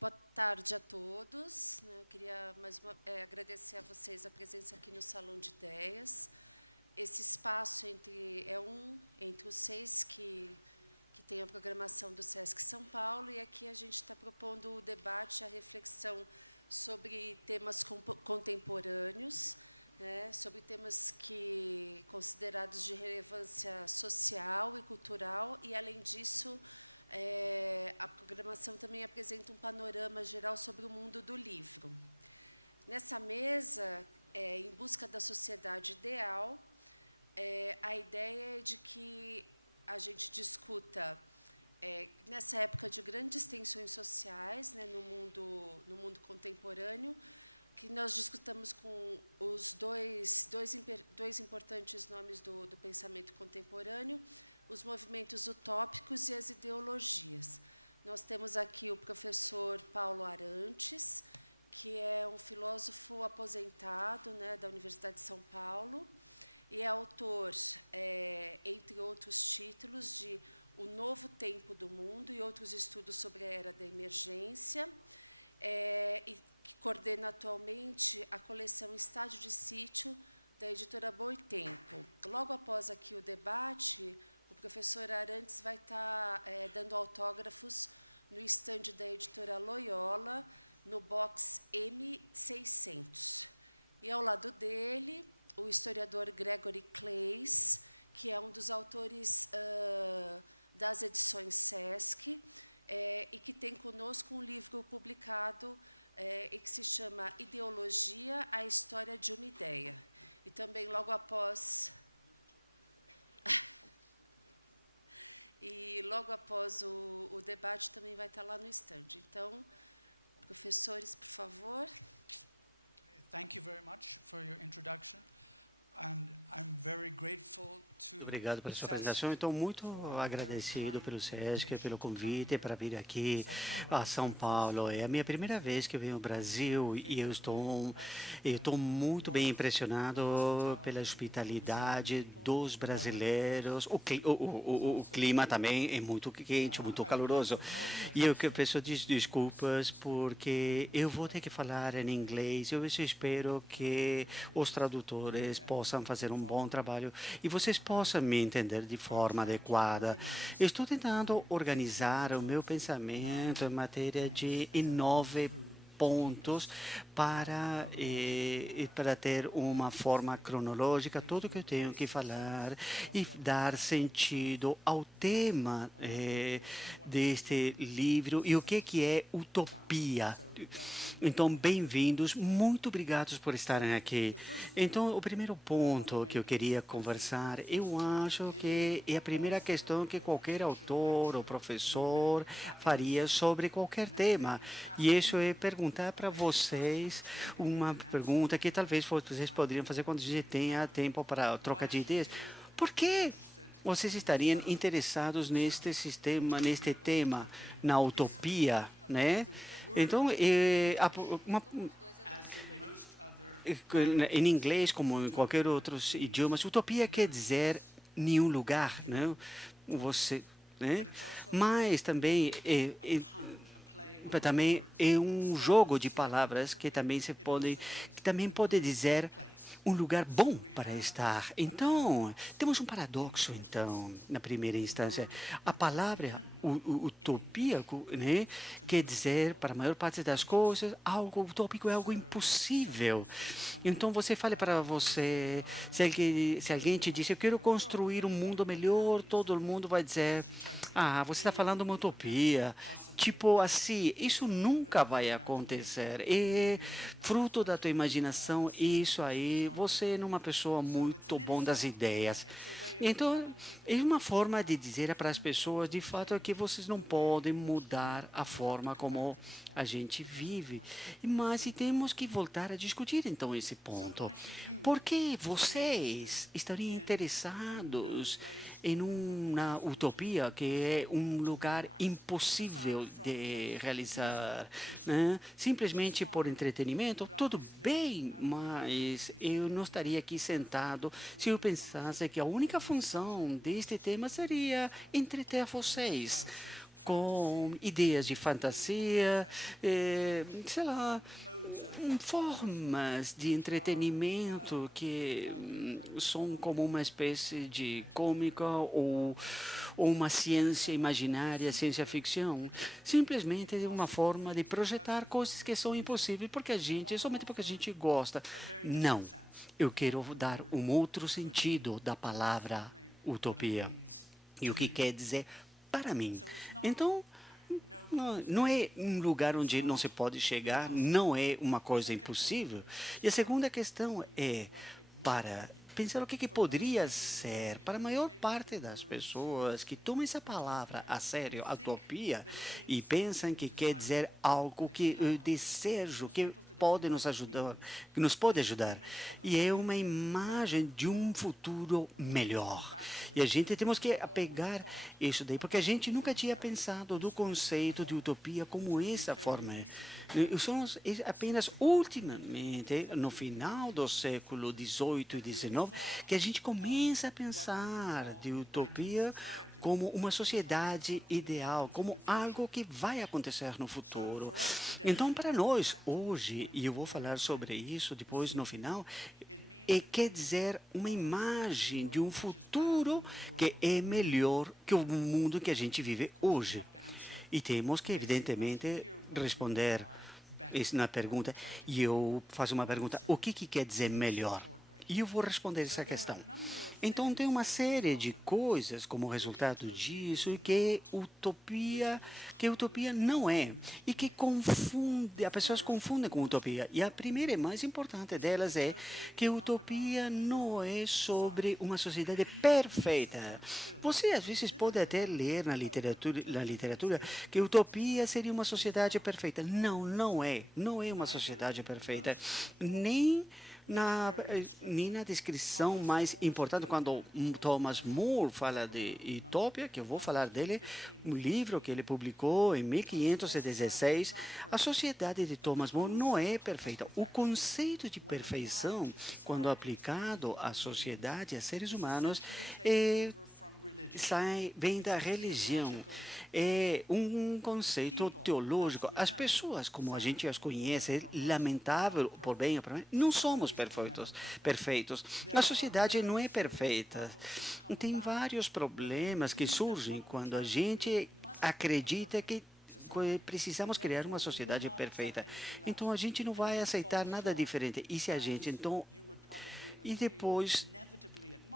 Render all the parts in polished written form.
Boa tarde a todos. Eu queria agradecer a vocês a presença aqui no Salão de Ideias. Esse espaço entre os 6 que tem a programação do SESC São Paulo, e aqui a gente está propondo o debate, a reflexão sobre temas contemporâneos, né, sobre temas considerados de relevância social e cultural, e, além disso, a programação também apresenta um panorama geral sobre o mundo do livro. Nessa mesa, em busca da sociedade ideal, a ideia é de que a gente discuta, nessa época de grandes tensões sociais, né, no mundo contemporâneo, que nós discutamos com os dois importantes nomes do pensamento contemporâneo, os movimentos utópicos e as ideologias. Nós temos aqui o professor Paulo Arantes, que é um filósofo aposentado, né, da Universidade de São Paulo, e é autor, entre outros títulos, de O Novo Tempo do Mundo e outros estudos sobre a era da emergência, e que coordena atualmente a coleção Estádio de Sítio, da editora Boitempo. Logo após aqui o debate, o professor Arantes vai estar dando autógrafos no estande da editora Loyola, no box M600. E, ao lado dele, o historiador Gregory Claeys, que é um dos autores das edições SESC, e que tem conosco um livro publicado e que se chama Ideologia, a História de uma Ideia. E também, logo após... E, logo após o debate, também vai estar lá no estande. Então, professores, por favor. Thank you very much for your introduction. And I'm very grateful to Obrigado pela sua apresentação. Estou muito agradecido pelo SESC, pelo convite para vir aqui a São Paulo. É a minha primeira vez que venho ao Brasil e eu estou muito bem impressionado pela hospitalidade dos brasileiros. O clima também é muito quente, muito caloroso. E eu peço desculpas porque eu vou ter que falar em inglês. Eu espero que os tradutores possam fazer um bom trabalho e vocês possam me entender de forma adequada. Estou tentando organizar o meu pensamento em matéria de 9 pontos para ter uma forma cronológica, tudo que eu tenho que falar e dar sentido ao tema deste livro e o que é utopia. Então, bem-vindos, muito obrigados por estarem aqui. Então, o primeiro ponto que eu queria conversar, eu acho que é a primeira questão que qualquer autor ou professor faria sobre qualquer tema, e isso é perguntar para vocês uma pergunta que talvez vocês poderiam fazer quando a gente tenha tempo para troca de ideias. Por que vocês estariam interessados neste tema, na utopia, né? Então, em inglês, como em qualquer outro idioma, utopia quer dizer nenhum lugar, né? Né? Mas também é um jogo de palavras que também pode dizer um lugar bom para estar. Então, temos um paradoxo, então, na primeira instância. A palavra utopia, né, quer dizer, para a maior parte das coisas, algo utópico é algo impossível. Então, você fala para você, se alguém te diz, eu quero construir um mundo melhor, todo mundo vai dizer, você está falando uma utopia. Tipo assim, isso nunca vai acontecer. É fruto da tua imaginação, isso aí, você é uma pessoa muito bom das ideias. Então, é uma forma de dizer para as pessoas, de fato, que vocês não podem mudar a forma como a gente vive. Mas temos que voltar a discutir, então, esse ponto. Por que vocês estariam interessados em uma utopia que é um lugar impossível de realizar, né? Simplesmente por entretenimento? Tudo bem, mas eu não estaria aqui sentado se eu pensasse que a única função deste tema seria entreter vocês. com ideias de fantasia, sei lá, formas de entretenimento que são como uma espécie de cômica ou uma ciência imaginária, ciência ficção. Simplesmente é uma forma de projetar coisas que são impossíveis somente porque a gente gosta. Não, eu quero dar um outro sentido da palavra utopia e o que quer dizer para mim. Então, não é um lugar onde não se pode chegar, não é uma coisa impossível. E a segunda questão é para pensar o que poderia ser para a maior parte das pessoas que tomam essa palavra a sério, a utopia, e pensam que quer dizer algo que eu desejo, que pode nos ajudar, que nos pode ajudar. E é uma imagem de um futuro melhor. E a gente temos que pegar isso daí, porque a gente nunca tinha pensado do conceito de utopia como essa forma. Somos apenas ultimamente, no final do século XVIII e XIX, que a gente começa a pensar de utopia como uma sociedade ideal, como algo que vai acontecer no futuro. Então, para nós, hoje, e eu vou falar sobre isso depois no final, quer dizer uma imagem de um futuro que é melhor que o mundo que a gente vive hoje. E temos que, evidentemente, responder isso na pergunta. E eu faço uma pergunta: o que quer dizer melhor? E eu vou responder essa questão. Então, tem uma série de coisas como resultado disso que utopia não é. E que as pessoas confundem com utopia. E a primeira e mais importante delas é que utopia não é sobre uma sociedade perfeita. Você, às vezes, pode até ler na literatura que utopia seria uma sociedade perfeita. Não, não é. Não é uma sociedade perfeita. Nem na descrição mais importante, quando Thomas More fala de utopia, que eu vou falar dele, um livro que ele publicou em 1516, a sociedade de Thomas More não é perfeita. O conceito de perfeição, quando aplicado à sociedade, a seres humanos, vem da religião. É um conceito teológico. As pessoas, como a gente as conhece, é lamentável, por bem ou por mal, não somos perfeitos. A sociedade não é perfeita. Tem vários problemas que surgem quando a gente acredita que precisamos criar uma sociedade perfeita. Então a gente não vai aceitar nada diferente. E se a gente então e depois,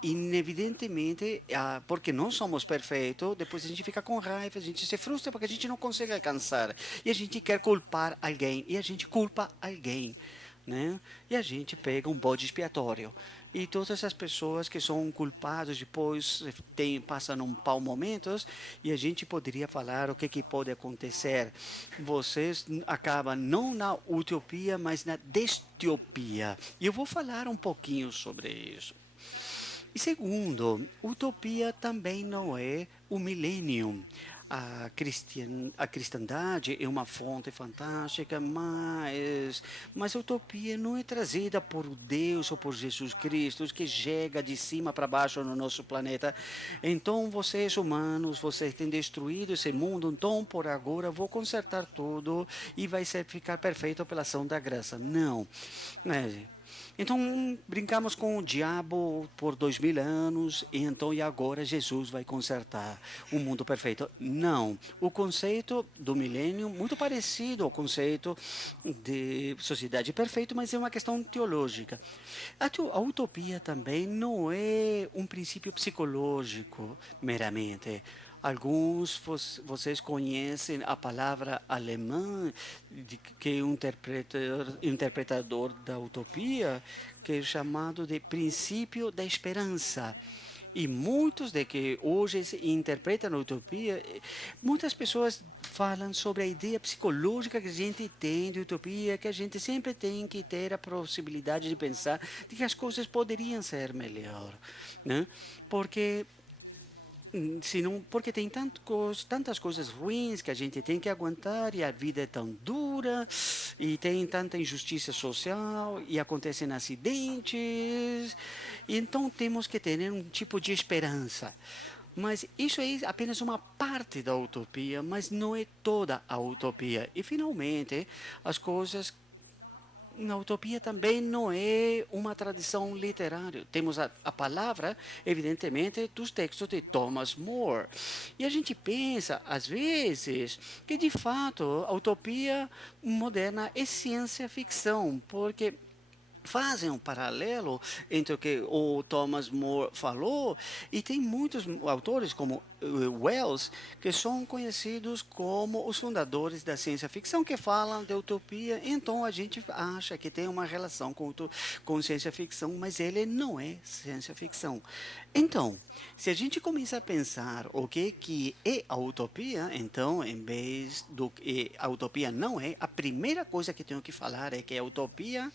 inevidentemente, porque não somos perfeitos, depois a gente fica com raiva, a gente se frustra porque a gente não consegue alcançar. E a gente quer culpar alguém, e a gente culpa alguém. Né? E a gente pega um bode expiatório. E todas as pessoas que são culpadas depois passam um mau momentos, e a gente poderia falar o que pode acontecer. Vocês acabam não na utopia, mas na distopia. E eu vou falar um pouquinho sobre isso. E segundo, utopia também não é o milênio. A cristandade é uma fonte fantástica, mas a utopia não é trazida por Deus ou por Jesus Cristo, que chega de cima para baixo no nosso planeta. Então, vocês humanos, vocês têm destruído esse mundo, então, por agora, vou consertar tudo e vai ficar perfeito pela ação da graça. Não. Então, brincamos com o diabo por 2000 anos e agora Jesus vai consertar o mundo perfeito. Não. O conceito do milênio, muito parecido ao conceito de sociedade perfeita, mas é uma questão teológica. A utopia também não é um princípio psicológico meramente. Alguns vocês conhecem a palavra alemã, que é um interpretador da utopia, que é chamado de princípio da esperança. E muitos de que hoje se interpretam a utopia, muitas pessoas falam sobre a ideia psicológica que a gente tem de utopia, que a gente sempre tem que ter a possibilidade de pensar de que as coisas poderiam ser melhor, né? Porque tem tantas coisas ruins que a gente tem que aguentar, e a vida é tão dura, e tem tanta injustiça social, e acontecem acidentes, Então temos que ter um tipo de esperança. Mas isso é apenas uma parte da utopia, mas não é toda a utopia. E, finalmente, as coisas na utopia também não é uma tradição literária. Temos a palavra, evidentemente, dos textos de Thomas More. E a gente pensa, às vezes, que de fato a utopia moderna é ciência ficção, porque fazem um paralelo entre o que o Thomas More falou e tem muitos autores como Wells que são conhecidos como os fundadores da ciência ficção que falam de utopia. Então a gente acha que tem uma relação com ciência ficção, mas ele não é ciência ficção. Então, se a gente começa a pensar o que é a utopia, então, em vez do que a utopia não é, a primeira coisa que tenho que falar é que a utopia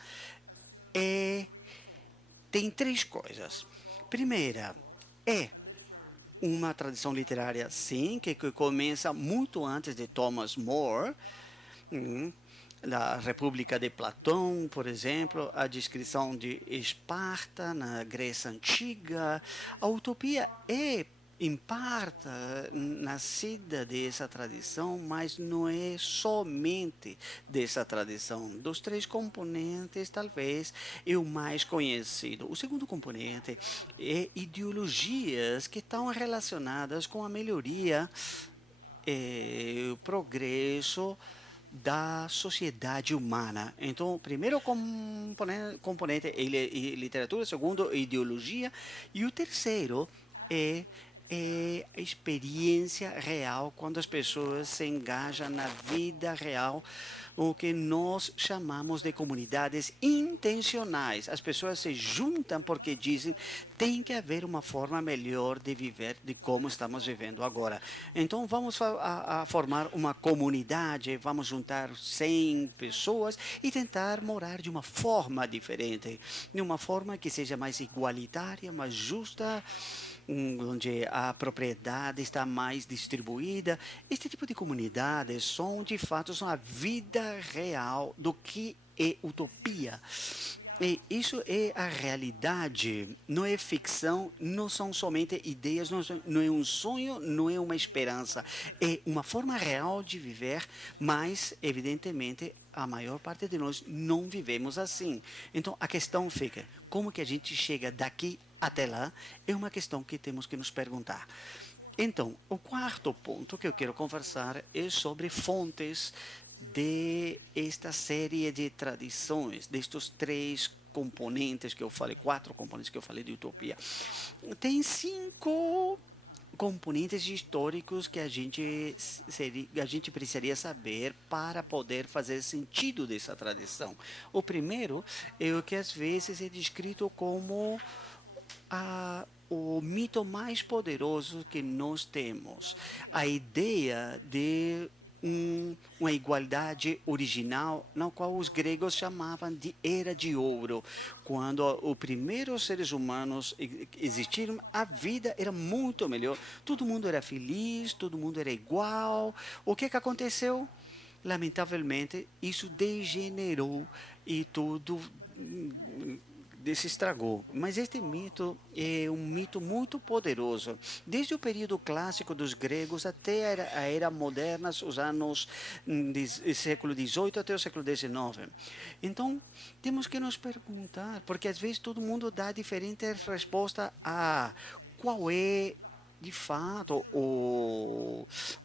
é, tem três coisas. Primeira, é uma tradição literária, sim, que começa muito antes de Thomas More, da República de Platão, por exemplo, a descrição de Esparta na Grécia Antiga. A utopia é, em parte, nascida dessa tradição, mas não é somente dessa tradição. Dos três componentes, talvez é o mais conhecido. O segundo componente é ideologias que estão relacionadas com a melhoria e o progresso da sociedade humana. Então, o primeiro componente é literatura, o segundo é ideologia, e o terceiro é a experiência real, quando as pessoas se engajam na vida real, o que nós chamamos de comunidades intencionais. As pessoas se juntam porque dizem tem que haver uma forma melhor de viver de como estamos vivendo agora. Então vamos a formar uma comunidade, vamos juntar 100 pessoas e tentar morar de uma forma diferente, de uma forma que seja mais igualitária, mais justa, onde a propriedade está mais distribuída. Este tipo de comunidades são, de fato, são a vida real do que é utopia. E isso é a realidade, não é ficção, não são somente ideias, não é um sonho, não é uma esperança. É uma forma real de viver, mas, evidentemente, a maior parte de nós não vivemos assim. Então, a questão fica, como que a gente chega daqui até lá? É uma questão que temos que nos perguntar. Então, o quarto ponto que eu quero conversar é sobre fontes de esta série de tradições, destes três componentes que eu falei, quatro componentes que eu falei de utopia. Tem 5 componentes históricos que a gente precisaria saber para poder fazer sentido dessa tradição. O primeiro é o que às vezes é descrito como o mito mais poderoso que nós temos, a ideia de uma igualdade original, na qual os gregos chamavam de Era de Ouro. Quando os primeiros seres humanos existiram, a vida era muito melhor. Todo mundo era feliz, todo mundo era igual. O que aconteceu? Lamentavelmente, isso degenerou e tudo se estragou. Mas este mito é um mito muito poderoso. Desde o período clássico dos gregos até a era moderna, os anos do século XVIII até o século XIX. Então, temos que nos perguntar, porque às vezes todo mundo dá diferentes respostas a qual é de fato,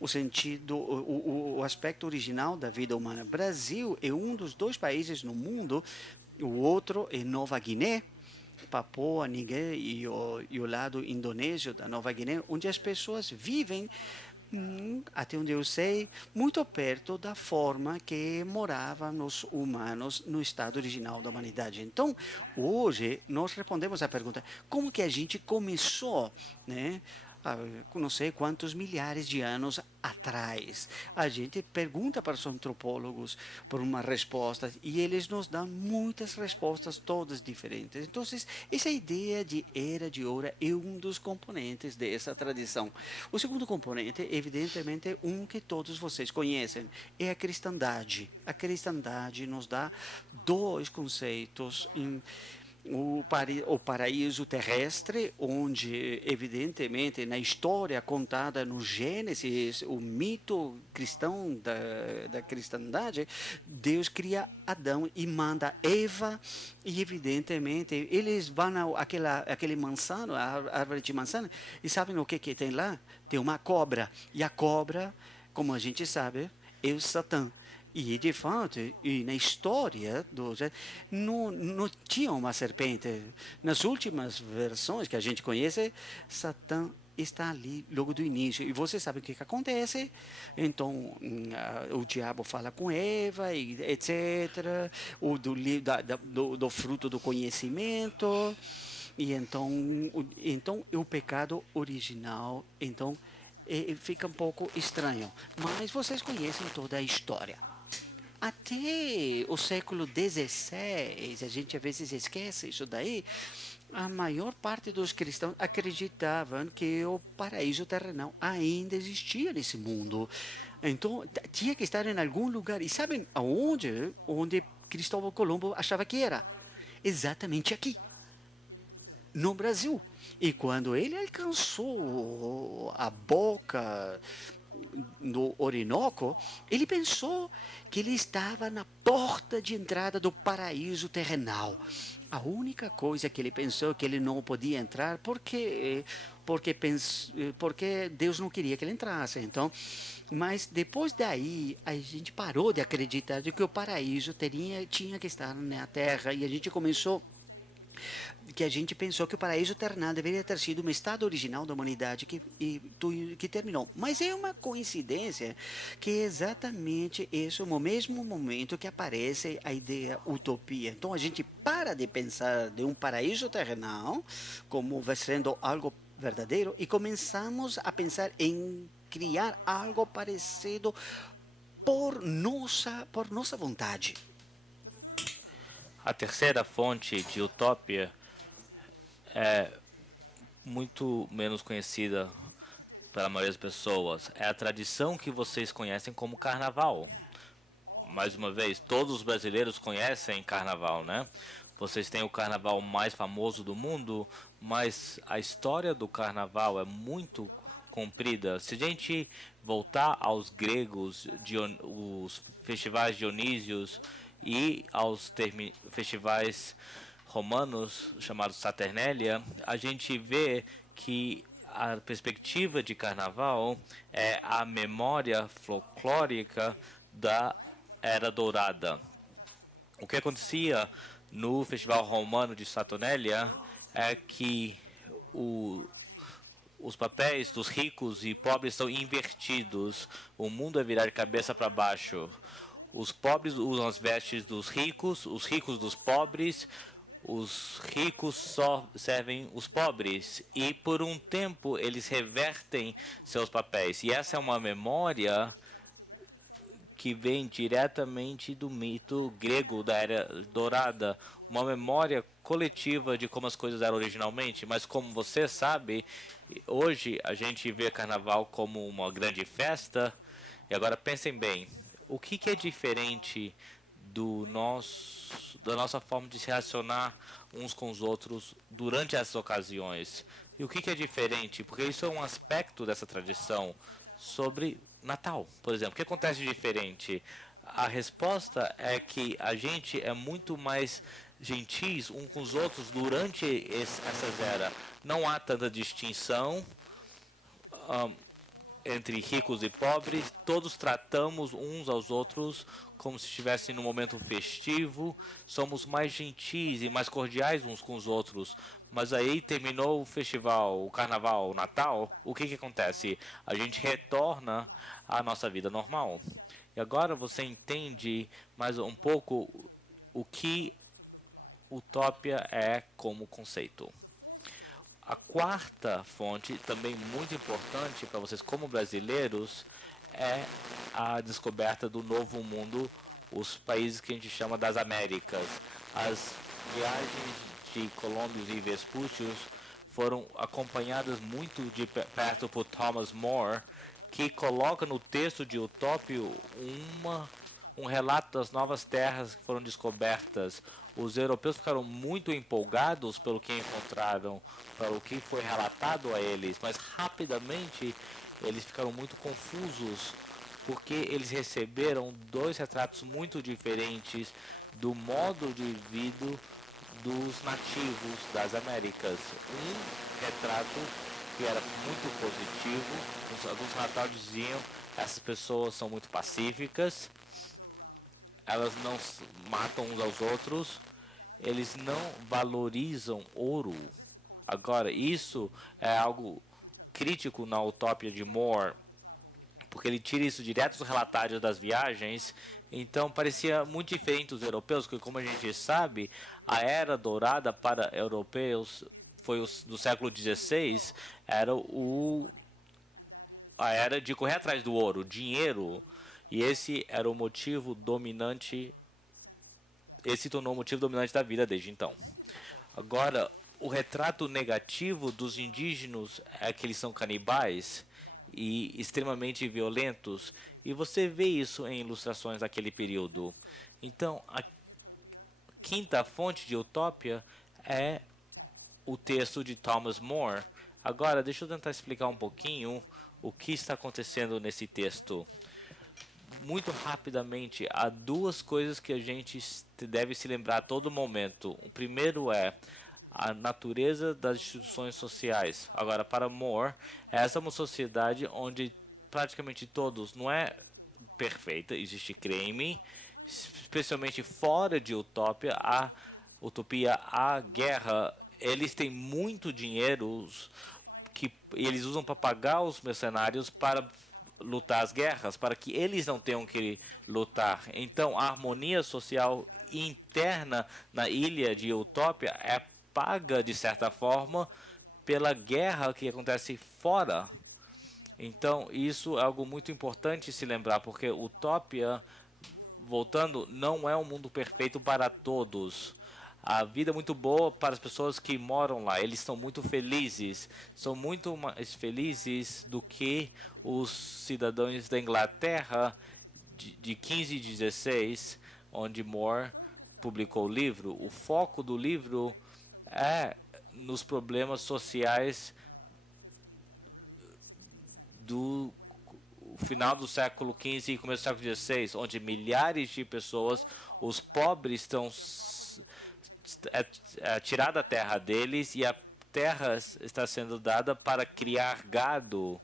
o sentido, o aspecto original da vida humana. Brasil é um dos 2 países no mundo, o outro é Nova Guiné, Papua Nigué e o lado indonésio da Nova Guiné, onde as pessoas vivem, até onde eu sei, muito perto da forma que moravam os humanos no estado original da humanidade. Então, hoje, nós respondemos à pergunta, como que a gente começou, né? Não sei quantos milhares de anos atrás. A gente pergunta para os antropólogos por uma resposta e eles nos dão muitas respostas, todas diferentes. Então, essa ideia de Era de Ouro é um dos componentes dessa tradição. O segundo componente, evidentemente, é um que todos vocês conhecem, é a cristandade. A cristandade nos dá 2 conceitos o paraíso terrestre, onde, evidentemente, na história contada no Gênesis, o mito cristão da cristandade, Deus cria Adão e manda Eva, e, evidentemente, eles vão àquele mansão, a árvore de maçã, e sabem o que tem lá? Tem uma cobra, e a cobra, como a gente sabe, é o Satã. E, de fato, e na história não tinha uma serpente. Nas últimas versões que a gente conhece, Satã está ali logo do início. E você sabe o que acontece? Então, o diabo fala com Eva, e etc. Do fruto do conhecimento. E então o pecado original, então fica um pouco estranho. Mas vocês conhecem toda a história. Até o século XVI, a gente às vezes esquece isso daí, a maior parte dos cristãos acreditavam que o paraíso terrenal ainda existia nesse mundo. Então, tinha que estar em algum lugar. E sabem aonde? Onde Cristóvão Colombo achava que era? Exatamente aqui, no Brasil. E quando ele alcançou a boca do Orinoco, ele pensou que ele estava na porta de entrada do paraíso terrenal. A única coisa que ele pensou é que ele não podia entrar porque Deus não queria que ele entrasse. Então, mas depois daí a gente parou de acreditar de que o paraíso tinha que estar na Terra, e a gente pensou que o paraíso terrenal deveria ter sido um estado original da humanidade que terminou. Mas é uma coincidência que é exatamente esse no mesmo momento que aparece a ideia utopia. Então a gente para de pensar de um paraíso terrenal como sendo algo verdadeiro e começamos a pensar em criar algo parecido por nossa vontade. A terceira fonte de utopia é muito menos conhecida pela maioria das pessoas. É a tradição que vocês conhecem como carnaval. Mais uma vez, todos os brasileiros conhecem carnaval, né? Vocês têm o carnaval mais famoso do mundo, mas a história do carnaval é muito comprida. Se a gente voltar aos gregos, os festivais dionísios e aos festivais romanos chamados Saturnélia, a gente vê que a perspectiva de carnaval é a memória folclórica da Era Dourada. O que acontecia no Festival Romano de Saturnélia é que os papéis dos ricos e pobres são invertidos. O mundo é virar de cabeça para baixo. Os pobres usam as vestes dos ricos, os ricos dos pobres. Os ricos só servem os pobres e por um tempo eles revertem seus papéis. E essa é uma memória que vem diretamente do mito grego da Era Dourada, uma memória coletiva de como as coisas eram originalmente. Mas como você sabe, hoje a gente vê Carnaval como uma grande festa. E agora pensem bem, o que é diferente da nossa forma de se relacionar uns com os outros durante essas ocasiões? E o que é diferente? Porque isso é um aspecto dessa tradição sobre Natal, por exemplo. O que acontece de diferente? A resposta é que a gente é muito mais gentis uns com os outros durante essas eras. Não há tanta distinção entre ricos e pobres, todos tratamos uns aos outros como se estivessem num momento festivo, somos mais gentis e mais cordiais uns com os outros. Mas aí terminou o festival, o carnaval, o Natal, o que acontece? A gente retorna à nossa vida normal. E agora você entende mais um pouco o que utopia é como conceito. A quarta fonte, também muito importante para vocês como brasileiros, é a descoberta do novo mundo, os países que a gente chama das Américas. As viagens de Colombo e Vespúcios foram acompanhadas muito de perto por Thomas More, que coloca no texto de Utopia um relato das novas terras que foram descobertas. Os europeus ficaram muito empolgados pelo que encontraram, pelo que foi relatado a eles, mas rapidamente eles ficaram muito confusos, porque eles receberam dois retratos muito diferentes do modo de vida dos nativos das Américas. Um retrato que era muito positivo, alguns relatórios diziam essas pessoas são muito pacíficas, elas não matam uns aos outros, eles não valorizam ouro. Agora, isso é algo crítico na Utopia de More, porque ele tira isso direto do relatório das viagens. Então parecia muito diferente dos europeus, porque como a gente sabe, a era dourada para europeus foi do século XVI, era a era de correr atrás do ouro, dinheiro, e esse era o motivo dominante. Esse se tornou o motivo dominante da vida desde então. Agora, o retrato negativo dos indígenas é que eles são canibais e extremamente violentos, e você vê isso em ilustrações daquele período. Então, a quinta fonte de Utopia é o texto de Thomas More. Agora, deixa eu tentar explicar um pouquinho o que está acontecendo nesse texto. Muito rapidamente, há duas coisas que a gente deve se lembrar a todo momento. O primeiro é a natureza das instituições sociais. Agora, para More, essa é uma sociedade onde praticamente todos, não é perfeita, existe crime, especialmente fora de Utopia, a guerra, eles têm muito dinheiro que eles usam para pagar os mercenários para lutar as guerras, para que eles não tenham que lutar. Então, a harmonia social interna na ilha de Utopia é paga, de certa forma, pela guerra que acontece fora. Então, isso é algo muito importante se lembrar, porque Utopia, voltando, não é um mundo perfeito para todos. A vida é muito boa para as pessoas que moram lá. Eles estão muito felizes. São muito mais felizes do que os cidadãos da Inglaterra de 15 e 16, onde More publicou o livro. O foco do livro é nos problemas sociais do final do século XV e começo do século XVI, onde milhares de pessoas, os pobres, estão tirada a terra deles e a terra está sendo dada para criar gado,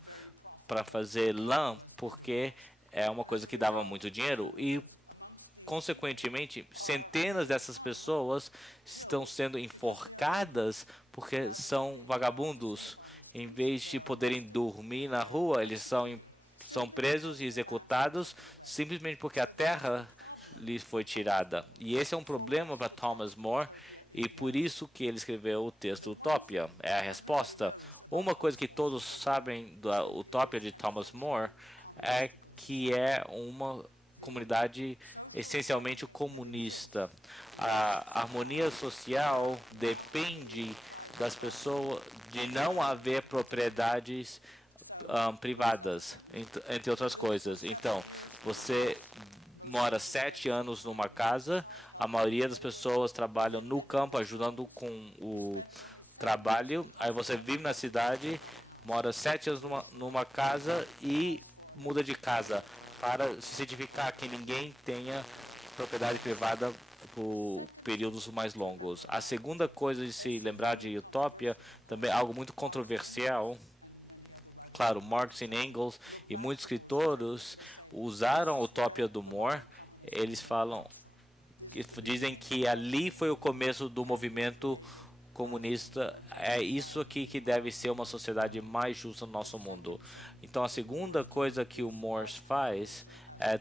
para fazer lã, porque é uma coisa que dava muito dinheiro e, consequentemente, centenas dessas pessoas estão sendo enforcadas porque são vagabundos. Em vez de poderem dormir na rua, eles são presos e executados simplesmente porque a terra lhes foi tirada. E esse é um problema para Thomas More, e por isso que ele escreveu o texto Utopia. É a resposta. Uma coisa que todos sabem da Utopia de Thomas More é que é uma comunidade essencialmente comunista. A harmonia social depende das pessoas, de não haver propriedades privadas, entre outras coisas. Então, você mora 7 anos numa casa, a maioria das pessoas trabalham no campo, ajudando com o trabalho, aí você vive na cidade, mora 7 anos numa casa e muda de casa, para se certificar que ninguém tenha propriedade privada por períodos mais longos. A segunda coisa de se lembrar de Utopia, também algo muito controversial. Claro, Marx e Engels e muitos escritores usaram a Utopia do More. Eles dizem que ali foi o começo do movimento comunista. É isso aqui que deve ser uma sociedade mais justa no nosso mundo. Então, a segunda coisa que o More faz é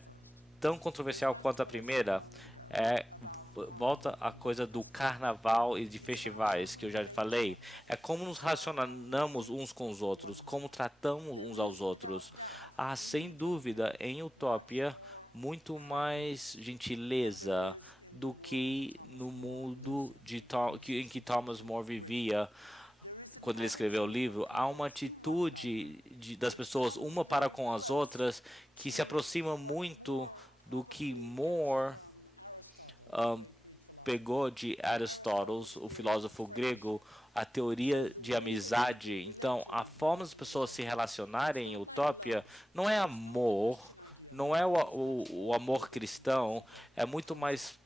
tão controversial quanto a primeira. Volta a coisa do carnaval e de festivais, que eu já falei. É como nos relacionamos uns com os outros, como tratamos uns aos outros. Há, sem dúvida, em Utopia, muito mais gentileza do que no mundo em que Thomas More vivia. quando ele escreveu o livro, há uma atitude das pessoas uma para com as outras que se aproxima muito do que More pegou de Aristóteles, o filósofo grego, a teoria de amizade. Então, a forma das pessoas se relacionarem em Utopia não é amor, não é o amor cristão, é muito mais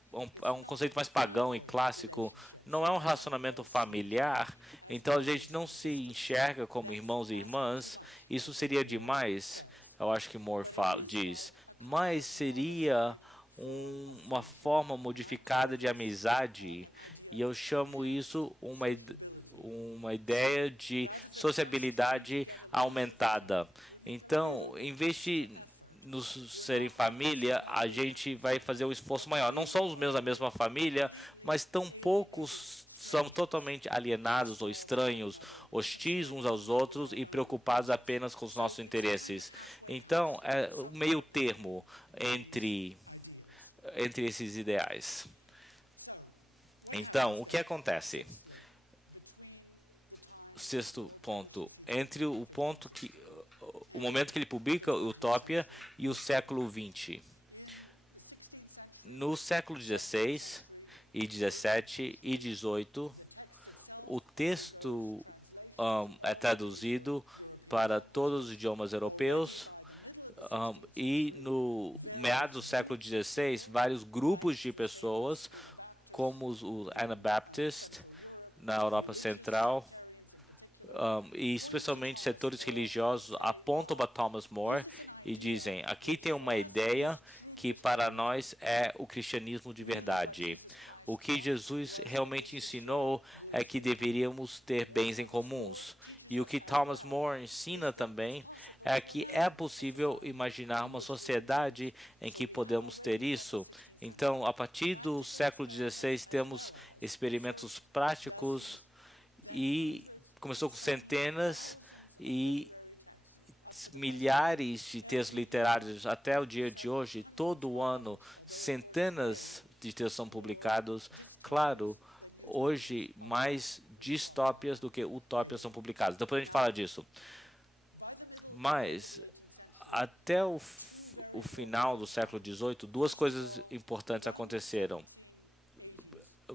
é um conceito mais pagão e clássico, não é um relacionamento familiar, então a gente não se enxerga como irmãos e irmãs, isso seria demais, eu acho que Moore diz, mas seria uma forma modificada de amizade, e eu chamo isso uma ideia de sociabilidade aumentada. Então, em vez de nos serem família, a gente vai fazer um esforço maior. Não somos mesmo a mesma família, mas tão poucos são totalmente alienados ou estranhos, hostis uns aos outros e preocupados apenas com os nossos interesses. Então, é o meio termo entre esses ideais. Então, o que acontece? Sexto ponto, entre o ponto que o momento que ele publica Utopia e o século XX. No século XVI e XVII e XVIII, o texto é traduzido para todos os idiomas europeus e no meados do século XVI, vários grupos de pessoas, como os Anabaptists na Europa Central, e especialmente setores religiosos, apontam para Thomas More e dizem, aqui tem uma ideia que para nós é o cristianismo de verdade. O que Jesus realmente ensinou é que deveríamos ter bens em comuns. E o que Thomas More ensina também é que é possível imaginar uma sociedade em que podemos ter isso. Então, a partir do século XVI, temos experimentos práticos e começou com centenas e milhares de textos literários até o dia de hoje. Todo ano, centenas de textos são publicados. Claro, hoje, mais distópias do que utópias são publicadas. Depois a gente fala disso. Mas, até o final do século XVIII, duas coisas importantes aconteceram.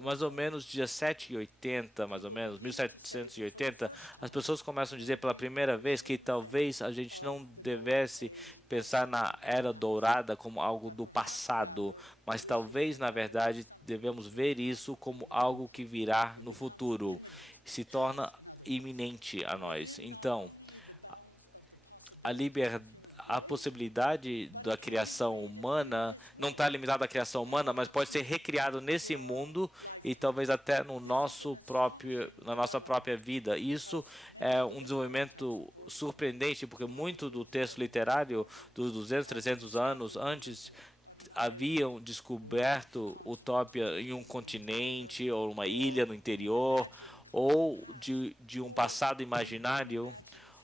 Mais ou menos 1780, mais ou menos, 1780, as pessoas começam a dizer pela primeira vez que talvez a gente não devesse pensar na Era Dourada como algo do passado, mas talvez, na verdade, devemos ver isso como algo que virá no futuro, se torna iminente a nós. Então, a possibilidade da criação humana não está limitada à criação humana, mas pode ser recriado nesse mundo e talvez até na nossa própria vida. Isso é um desenvolvimento surpreendente, porque muito do texto literário dos 200, 300 anos antes haviam descoberto Utopia em um continente ou uma ilha no interior, ou de um passado imaginário,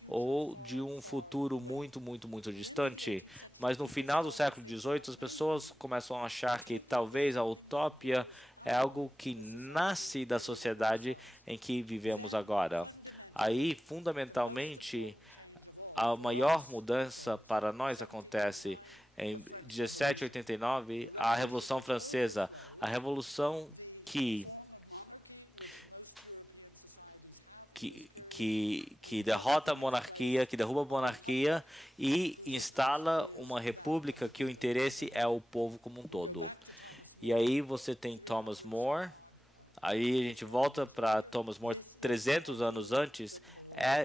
ou de um futuro muito, muito, muito distante. Mas no final do século XVIII, as pessoas começam a achar que talvez a utopia é algo que nasce da sociedade em que vivemos agora. Aí, fundamentalmente, a maior mudança para nós acontece em 1789, a Revolução Francesa, a revolução que derrota a monarquia, que derruba a monarquia e instala uma república que o interesse é o povo como um todo. E aí você tem Thomas More, aí a gente volta para Thomas More 300 anos antes,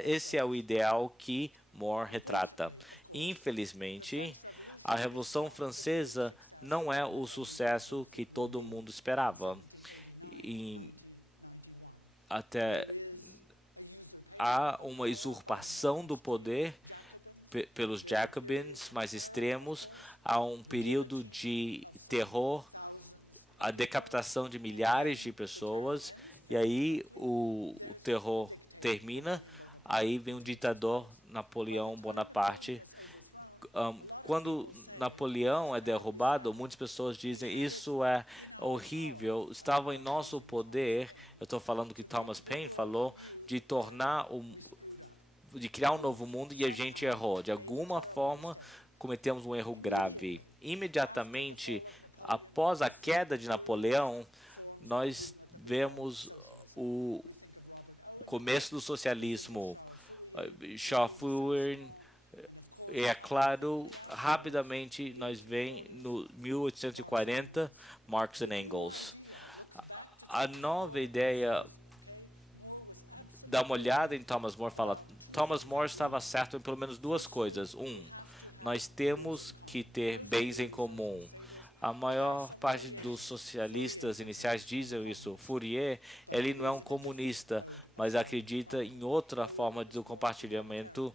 esse é o ideal que More retrata. Infelizmente, a Revolução Francesa não é o sucesso que todo mundo esperava. Até há uma usurpação do poder pelos Jacobins mais extremos, há um período de terror, a decapitação de milhares de pessoas, e aí o terror termina, aí vem um ditador Napoleão Bonaparte. Quando Napoleão é derrubado, muitas pessoas dizem isso é horrível, estava em nosso poder. Eu estou falando que Thomas Paine falou de de criar um novo mundo e a gente errou. De alguma forma, cometemos um erro grave. Imediatamente após a queda de Napoleão, nós vemos o começo do socialismo. Schaeffer, e é claro, rapidamente nós vemos no 1840 Marx e Engels. A nova ideia, dá uma olhada em Thomas More, fala, Thomas More estava certo em pelo menos duas coisas. Nós temos que ter bens em comum. A maior parte dos socialistas iniciais dizem isso. Fourier, ele não é um comunista, mas acredita em outra forma do compartilhamento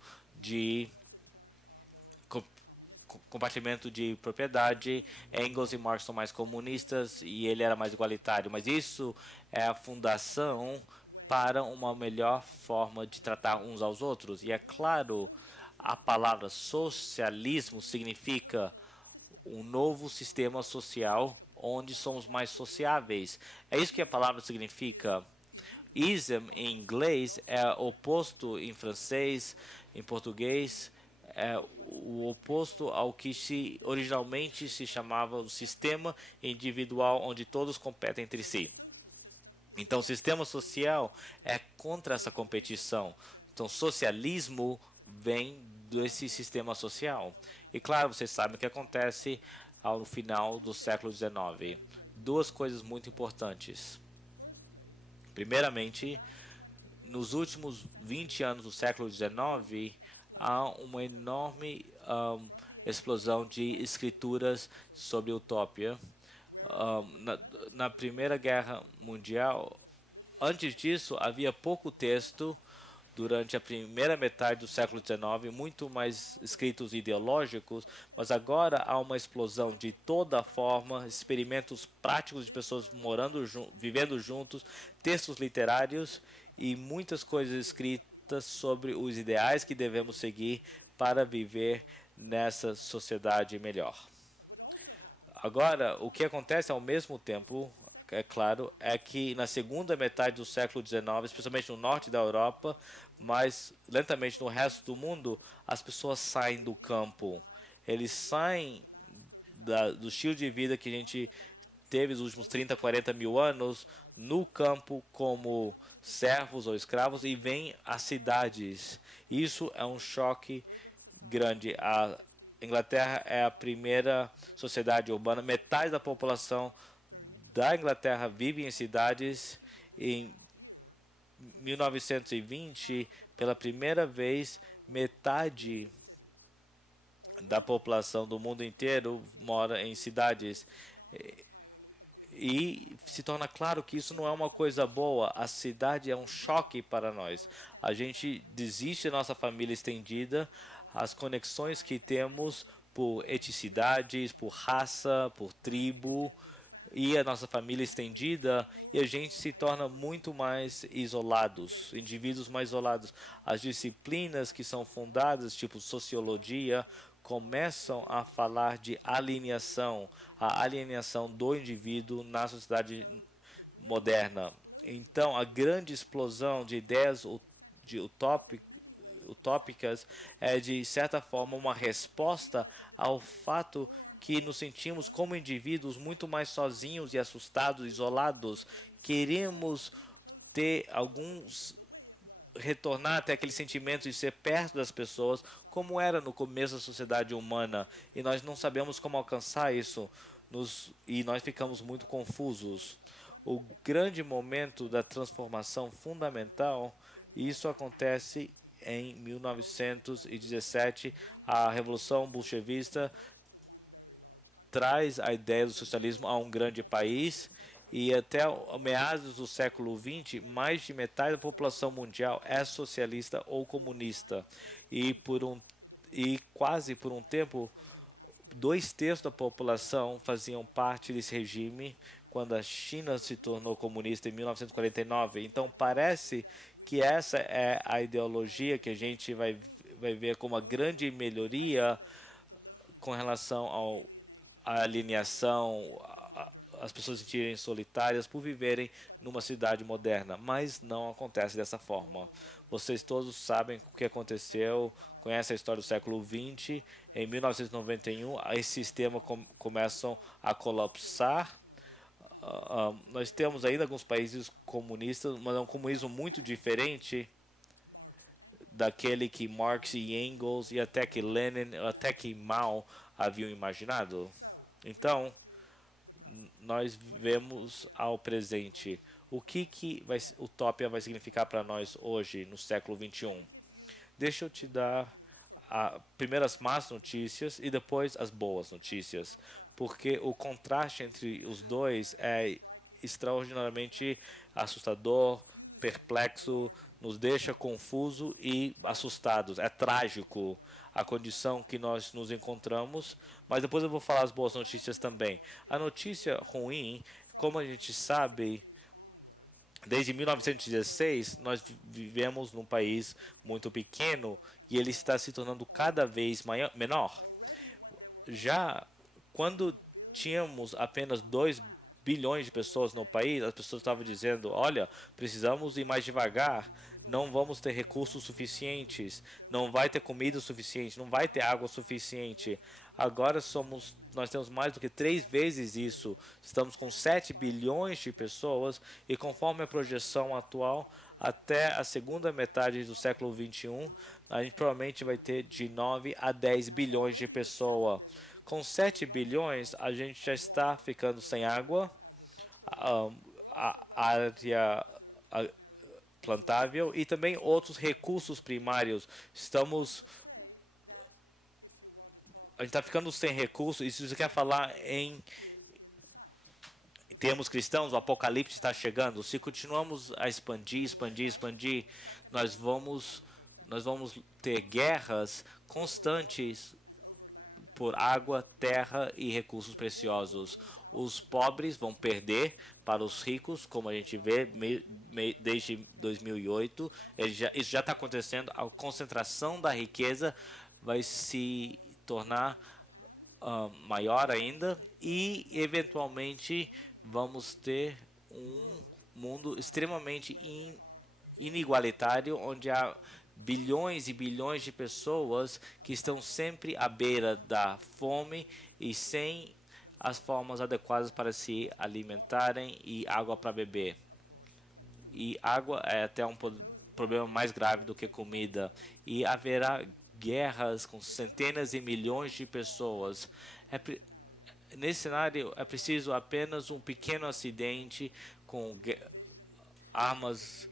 de propriedade. Engels e Marx são mais comunistas e ele era mais igualitário. Mas isso é a fundação para uma melhor forma de tratar uns aos outros. E é claro, a palavra socialismo significa um novo sistema social onde somos mais sociáveis. É isso que a palavra significa. Ism em inglês é oposto em francês, em português, é o oposto ao que originalmente se chamava o sistema individual, onde todos competem entre si. Então, o sistema social é contra essa competição. Então, socialismo vem desse sistema social. E, claro, vocês sabem o que acontece ao final do século XIX. Duas coisas muito importantes. Primeiramente, nos últimos 20 anos do século XIX, há uma enorme explosão de escrituras sobre utopia. Na Primeira Guerra Mundial, antes disso, havia pouco texto. Durante a primeira metade do século XIX, muito mais escritos ideológicos, mas agora há uma explosão de toda forma, experimentos práticos de pessoas vivendo juntos, textos literários e muitas coisas escritas sobre os ideais que devemos seguir para viver nessa sociedade melhor. Agora, o que acontece ao mesmo tempo, é claro, é que na segunda metade do século XIX, especialmente no norte da Europa, mas lentamente no resto do mundo, as pessoas saem do campo. Eles saem do estilo de vida que a gente teve os últimos 30, 40 mil anos no campo como servos ou escravos e vêm às cidades. Isso é um choque grande. A Inglaterra é a primeira sociedade urbana. Metade da população da Inglaterra vive em cidades. Em 1920, pela primeira vez, metade da população do mundo inteiro mora em cidades. E se torna claro que isso não é uma coisa boa. A cidade é um choque para nós. A gente desiste da nossa família estendida, as conexões que temos por etnicidades, por raça, por tribo, e a nossa família estendida, e a gente se torna muito mais isolados, indivíduos mais isolados. As disciplinas que são fundadas, tipo sociologia, começam a falar de alienação, a alienação do indivíduo na sociedade moderna. Então, a grande explosão de ideias utópicas é, de certa forma, uma resposta ao fato que nos sentimos como indivíduos muito mais sozinhos e assustados, isolados. Queremos ter retornar até aquele sentimento de ser perto das pessoas, como era no começo da sociedade humana, e nós não sabemos como alcançar isso, e nós ficamos muito confusos. O grande momento da transformação fundamental, isso acontece em 1917, a Revolução Bolchevista traz a ideia do socialismo a um grande país e até meados do século XX, mais de metade da população mundial é socialista ou comunista. E quase por um tempo, 2/3 da população faziam parte desse regime quando a China se tornou comunista em 1949. Então, parece que essa é a ideologia que a gente vai ver como uma grande melhoria com relação à alienação, as pessoas se sentirem solitárias por viverem numa cidade moderna, mas não acontece dessa forma. Vocês todos sabem o que aconteceu, conhecem a história do século XX. Em 1991, esses sistemas começam a colapsar. Nós temos ainda alguns países comunistas, mas é um comunismo muito diferente daquele que Marx e Engels e até que Lenin, até que Mao haviam imaginado. Então, nós vemos ao presente. O que Utopia vai significar para nós hoje, no século XXI? Deixa eu te dar primeiro as más notícias e depois as boas notícias, porque o contraste entre os dois é extraordinariamente assustador, perplexo, nos deixa confuso e assustados. É trágico a condição que nós nos encontramos, mas depois eu vou falar as boas notícias também. A notícia ruim, como a gente sabe, desde 1916, nós vivemos num país muito pequeno e ele está se tornando cada vez menor. Já quando tínhamos apenas 2 bilhões de pessoas no país, as pessoas estavam dizendo, olha, precisamos ir mais devagar, não vamos ter recursos suficientes, não vai ter comida suficiente, não vai ter água suficiente. Agora nós temos mais do que 3 vezes isso. Estamos com 7 bilhões de pessoas e conforme a projeção atual, até a segunda metade do século XXI, a gente provavelmente vai ter de 9 a 10 bilhões de pessoas. Com 7 bilhões, a gente já está ficando sem água, a área plantável e também outros recursos primários. A gente está ficando sem recursos, e se você quer falar em termos cristãos, o apocalipse está chegando. Se continuamos a expandir, nós vamos ter guerras constantes por água, terra e recursos preciosos. Os pobres vão perder para os ricos, como a gente vê desde 2008. Isso já está acontecendo. A concentração da riqueza vai se tornar maior ainda e, eventualmente, vamos ter um mundo extremamente inigualitário, onde há bilhões e bilhões de pessoas que estão sempre à beira da fome e sem as formas adequadas para se alimentarem e água para beber. E água é até um problema mais grave do que comida. E haverá guerras com centenas de milhões de pessoas. Nesse cenário, é preciso apenas um pequeno acidente com armas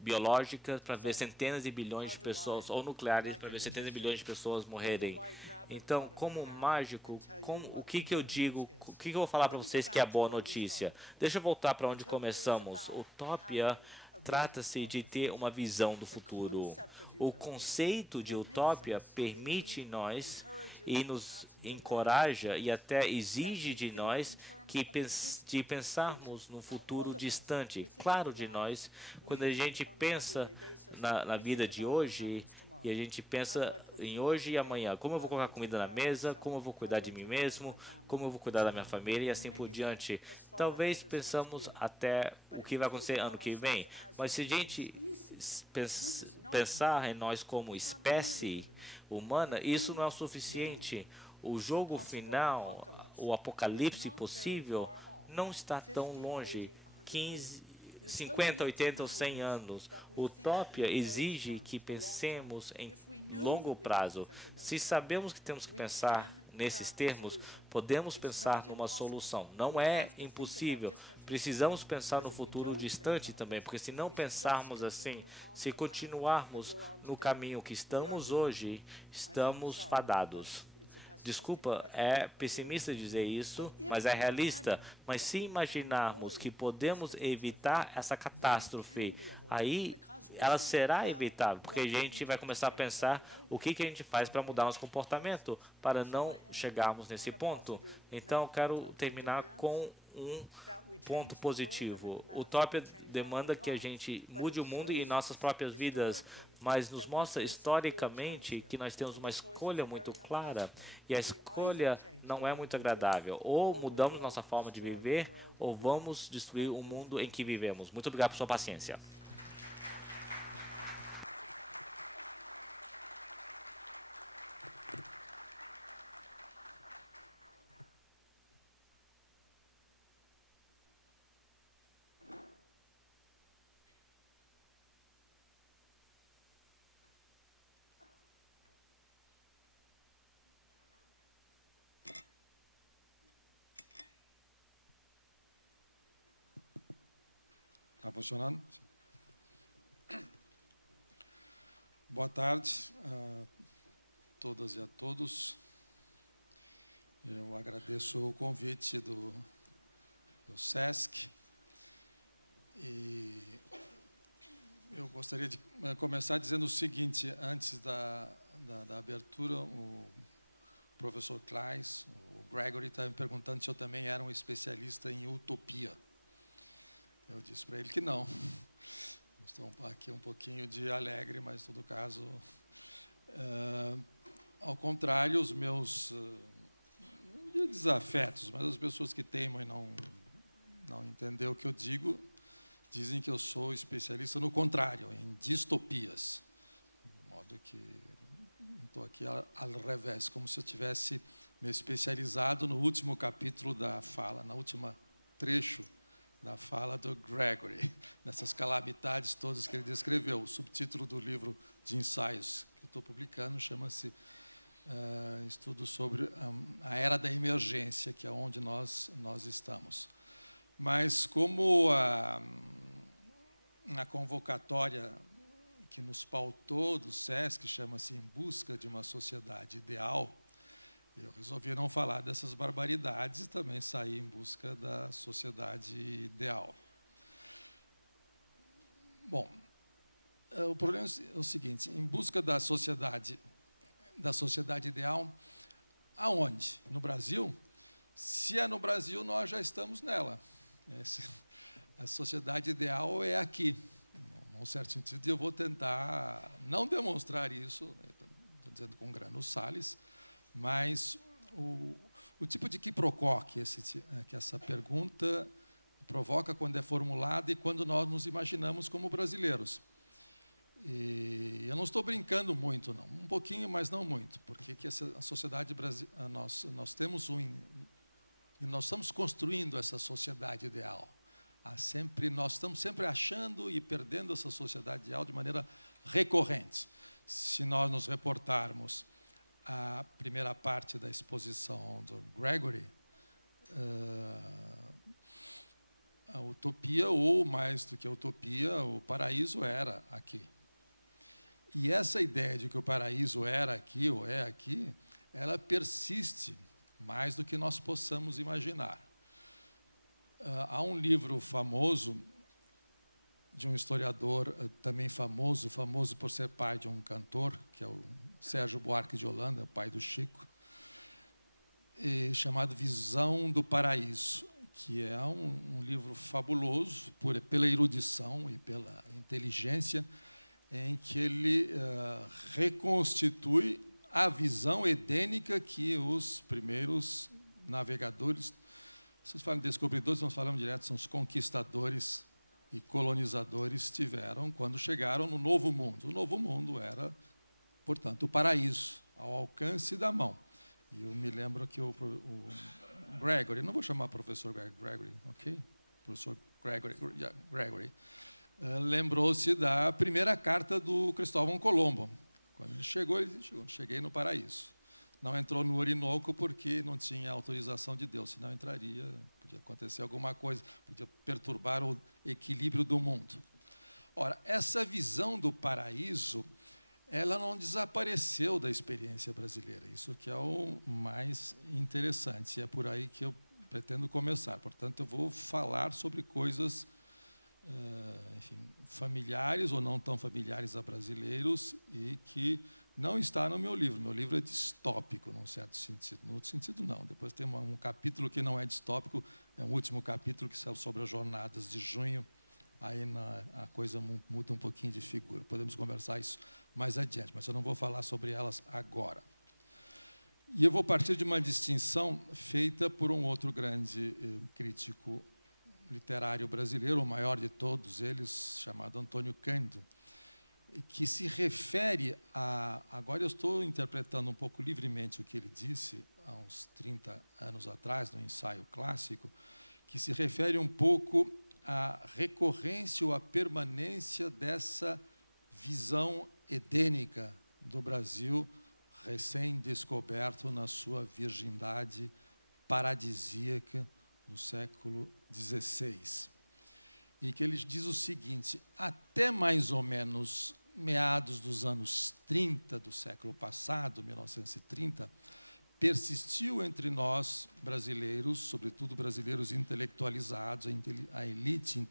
biológicas para ver centenas de bilhões de pessoas, ou nucleares para ver centenas de bilhões de pessoas morrerem. Então, como mágico, o que eu digo, o que eu vou falar para vocês que é a boa notícia? Deixa eu voltar para onde começamos. Utopia trata-se de ter uma visão do futuro. O conceito de utopia permite nós e nos encoraja e até exige de nós de pensarmos num futuro distante, claro de nós. Quando a gente pensa na vida de hoje, e a gente pensa em hoje e amanhã, como eu vou colocar comida na mesa, como eu vou cuidar de mim mesmo, como eu vou cuidar da minha família e assim por diante. Talvez pensamos até o que vai acontecer ano que vem, mas se a gente pensar em nós como espécie humana, isso não é o suficiente. O jogo final, o apocalipse possível, não está tão longe. 50, 80 ou 100 anos. Utopia exige que pensemos em longo prazo. Se sabemos que temos que pensar nesses termos, podemos pensar numa solução. Não é impossível. Precisamos pensar no futuro distante também, porque se não pensarmos assim, se continuarmos no caminho que estamos hoje, estamos fadados. Desculpa, é pessimista dizer isso, mas é realista. Mas se imaginarmos que podemos evitar essa catástrofe, aí ela será evitável, porque a gente vai começar a pensar o que a gente faz para mudar nosso comportamento, para não chegarmos nesse ponto. Então, eu quero terminar com um ponto positivo. Utopia demanda que a gente mude o mundo e nossas próprias vidas, mas nos mostra historicamente que nós temos uma escolha muito clara e a escolha não é muito agradável. Ou mudamos nossa forma de viver ou vamos destruir o mundo em que vivemos. Muito obrigado por sua paciência. Está funcionando? Boa tarde a todas e a todos. Eu agradeço o convite do SESC e eu gostaria de começar dizendo o seguinte, antes da abertura, o professor Kleis, o Gregory, estava me perguntando se eu também era um especialista em utopia. Eu disse para ele que não. Eu estou aqui um pouquinho de alegre, mas, em todo caso, ao contrário, os meus desafetos, mas as pessoas que teimam e não entender o que eu digo, dizem que eu sou especialista no contrário, em distopias. De modo que estou aqui ao revés, como se eu tivesse me especializado no último capítulo da fala, na última trecho da fala do Gregory, nessas calamidades todas que ele descreveu. O subtítulo do livro de ensaios que eu estou publicando chama-se Estudo sobre a Era da Emergência, que é onde nós estamos. Mas como a convocatória que nos pautou do SESC chama-se Em Busca de uma Sociedade Ideal, eu resolvi não falar dessas barbaridades e também sair em busca da sociedade ideal. Bom, o problema é o seguinte, em busca da sociedade ideal, aonde? No Brasil? Se é no Brasil, nós já estamos nela. A sociedade ideal é aqui. Num certo sentido, eu vou tentar não demonstrar isso, estou dizendo com Grano Salles, mas o tipo de quiprocó que essa pergunta provoca quando é formulada e quando nós nos imaginamos como brasileiros. E eu não estou brincando muito, não. Um pouquinho, mas não muito, porque a sociedade brasileira, nós temos e nós estamos construindo essa sociedade ideal. Nós estamos sempre achando e perdendo essa sociedade ideal de maneira recorrente. Se nós nos reportarmos a primeira parte da exposição do Gregory, a utopia, ou mais do que a utopia, o paraíso era aqui. E essa ideia de que o paraíso era aqui ou é aqui, ela persiste mais do que nós possamos imaginar. Há um livro famoso de um historiador também famoso por ser pai de um cantor, que é o Sérgio Buarque de Holanda, pai do Chico, chamado Visão do Paraíso, que é um livro fabuloso pela erudição e pela inteligência, em que ele reconstitui a visão edênica que os primeiros navegadores, vocês falam de descobridores, nós falamos direto, são os conquistadores e colonizadores tiveram quando chegaram no Novo Mundo. O Novo Mundo era, portanto, o paraíso, ao alcance da mão. E eu me lembro que o Gregory, não vou chamar professor Gregory, ok? Professor Gregory, lembrou-se da primeira carta do Cristóvão Colombo. Quando ele chegou, cheguei no paraíso. Não entrou no Orinoco porque não tinha autorização de Deus, senão entraria, podia acontecer alguma coisa, podia perturbar o equilíbrio do mundo. Ora, essa visão do paraíso, ela não desapareceu da experiência brasileira. Isso que é o mais interessante. E é por aí que eu pretendo começar. Portanto, eu vou falar sobre coisas, enfim, familiares ou não tão familiares a brasileiros e que não está no meu livro. Meu livro é distópico, num certo sentido. No outro sentido, não. Depois tem um capítulo que não é distópico, é o último capítulo que saiu sobre as jornadas de junho. Aí a coisa muda um pouquinho de figura. Podemos conversar isso mais adiante, mas eu não vou falar sobre elas agora. E eu vou partir de uma distinção feita por um outro grande crítico literário brasileiro, o maior de todos eles, chamado Antônio Cândido, que se refere a... Agora eu estou interpretando um pouco livremente o que ele disse há uns 30 anos atrás, no ensaio clássico, que se refere um pouco à recorrência ou à permanência dessa visão edênica do Brasil, recém-descoberto na sua virgindade paradisíaca no século XVI. E que ele diz o seguinte: até mais ou menos meados dos anos 30 do século passado, 1930, persistiu entre nós, brasileiros, sobretudo brasileiros intelectualizados, a elite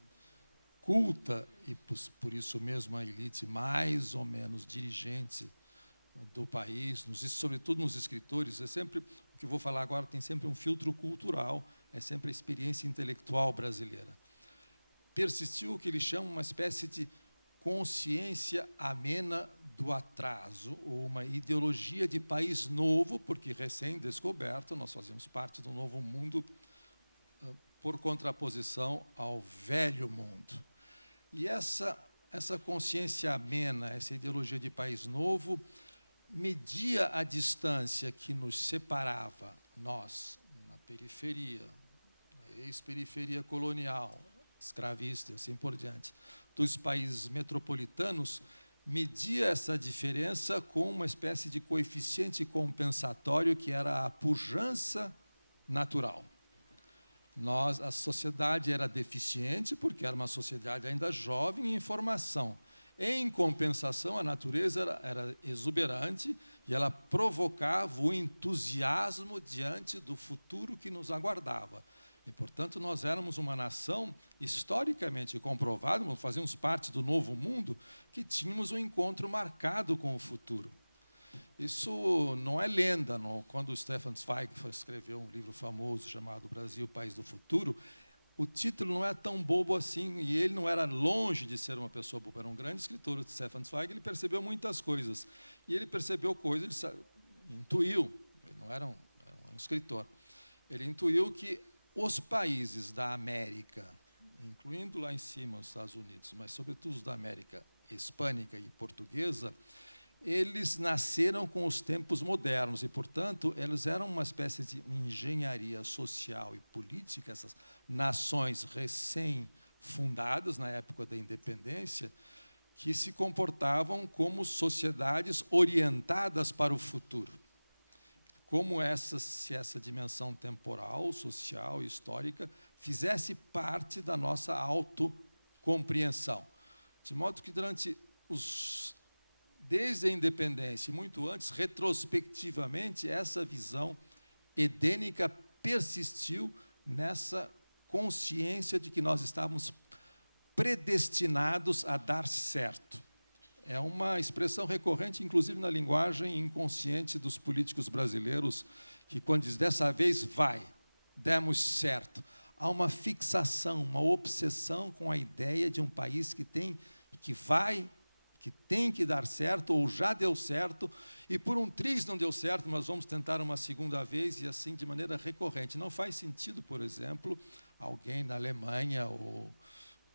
culta e, por isso mesmo, a elite mais ou menos dirigente do país, sobretudo nos escritores. É sempre, o que eu vou falar agora tem sempre um filtro cultural, é sempre a experiência intelectual brasileira. Persistiu o que eles chamam uma espécie de consciência amena do atraso, ou uma ideologia de país novo, porque recém-descoberto, nós fazíamos parte do novo mundo, por contraposição ao velho mundo. E essa consciência amena, essa ideologia de país novo, media a distância que nos separava, nós, na periferia, na ex-periferia colonial, escravista e assim por diante, dos países metropolitanos, media essa diferença com uma espécie de coeficiente compensatório que era a pujança natural. A sociedade era deficiente porque era uma sociedade ainda jovem em formação. Em compensação, a natureza era exuberante e ela provocava o entusiasmo diante do futuro que nos aguardava. E, portanto, nós éramos uma nação historicamente comprovada, fazíamos parte do novo mundo, que tínhamos um encontro marcado com o futuro. Isso não é lenda. Não. Quando o Stefan Zweig escreveu um livro famoso chamado Brasil, País do Futuro, o título não é tão bobo assim, e ele não era longe de ser uma pessoa boba, era um grande escritor, o Stefan Zweig, ele percebeu muitas coisas. E ele percebeu coisas, ele intuiu, ele não era um escritor, ele intuiu que os países da América, incluindo lá em cima os Estados Unidos, mas sobretudo os da América hispânica e portuguesa, eles nasceram com os tempos modernos e, portanto, eles eram uma espécie de engenharia social e política, essas nações recém-fundadas na época da independência, que se comportavam como sociedades orientadas para o futuro. Como se essa dimensão temporal, social e histórica fizesse parte da nossa autocompreensão. De modo que, desde a independência e muito antes, retrospectivamente, essa visão edênica persistiu nessa consciência de que nós estávamos predestinados a dar certo. É uma expressão recorrente, inclusive, na linguagem inconsciente dos políticos brasileiros, que, quando diz, dessa vez vai, demos certo, há uma fixação, uma obsessão com a ideia de um país que tem que dar certo, ou já deu certo, e por um triz não deu certo, mas vamos tentar uma segunda vez, e assim de maneira recorrente. Não faz sentido, por exemplo, alguém na Alemanha, ou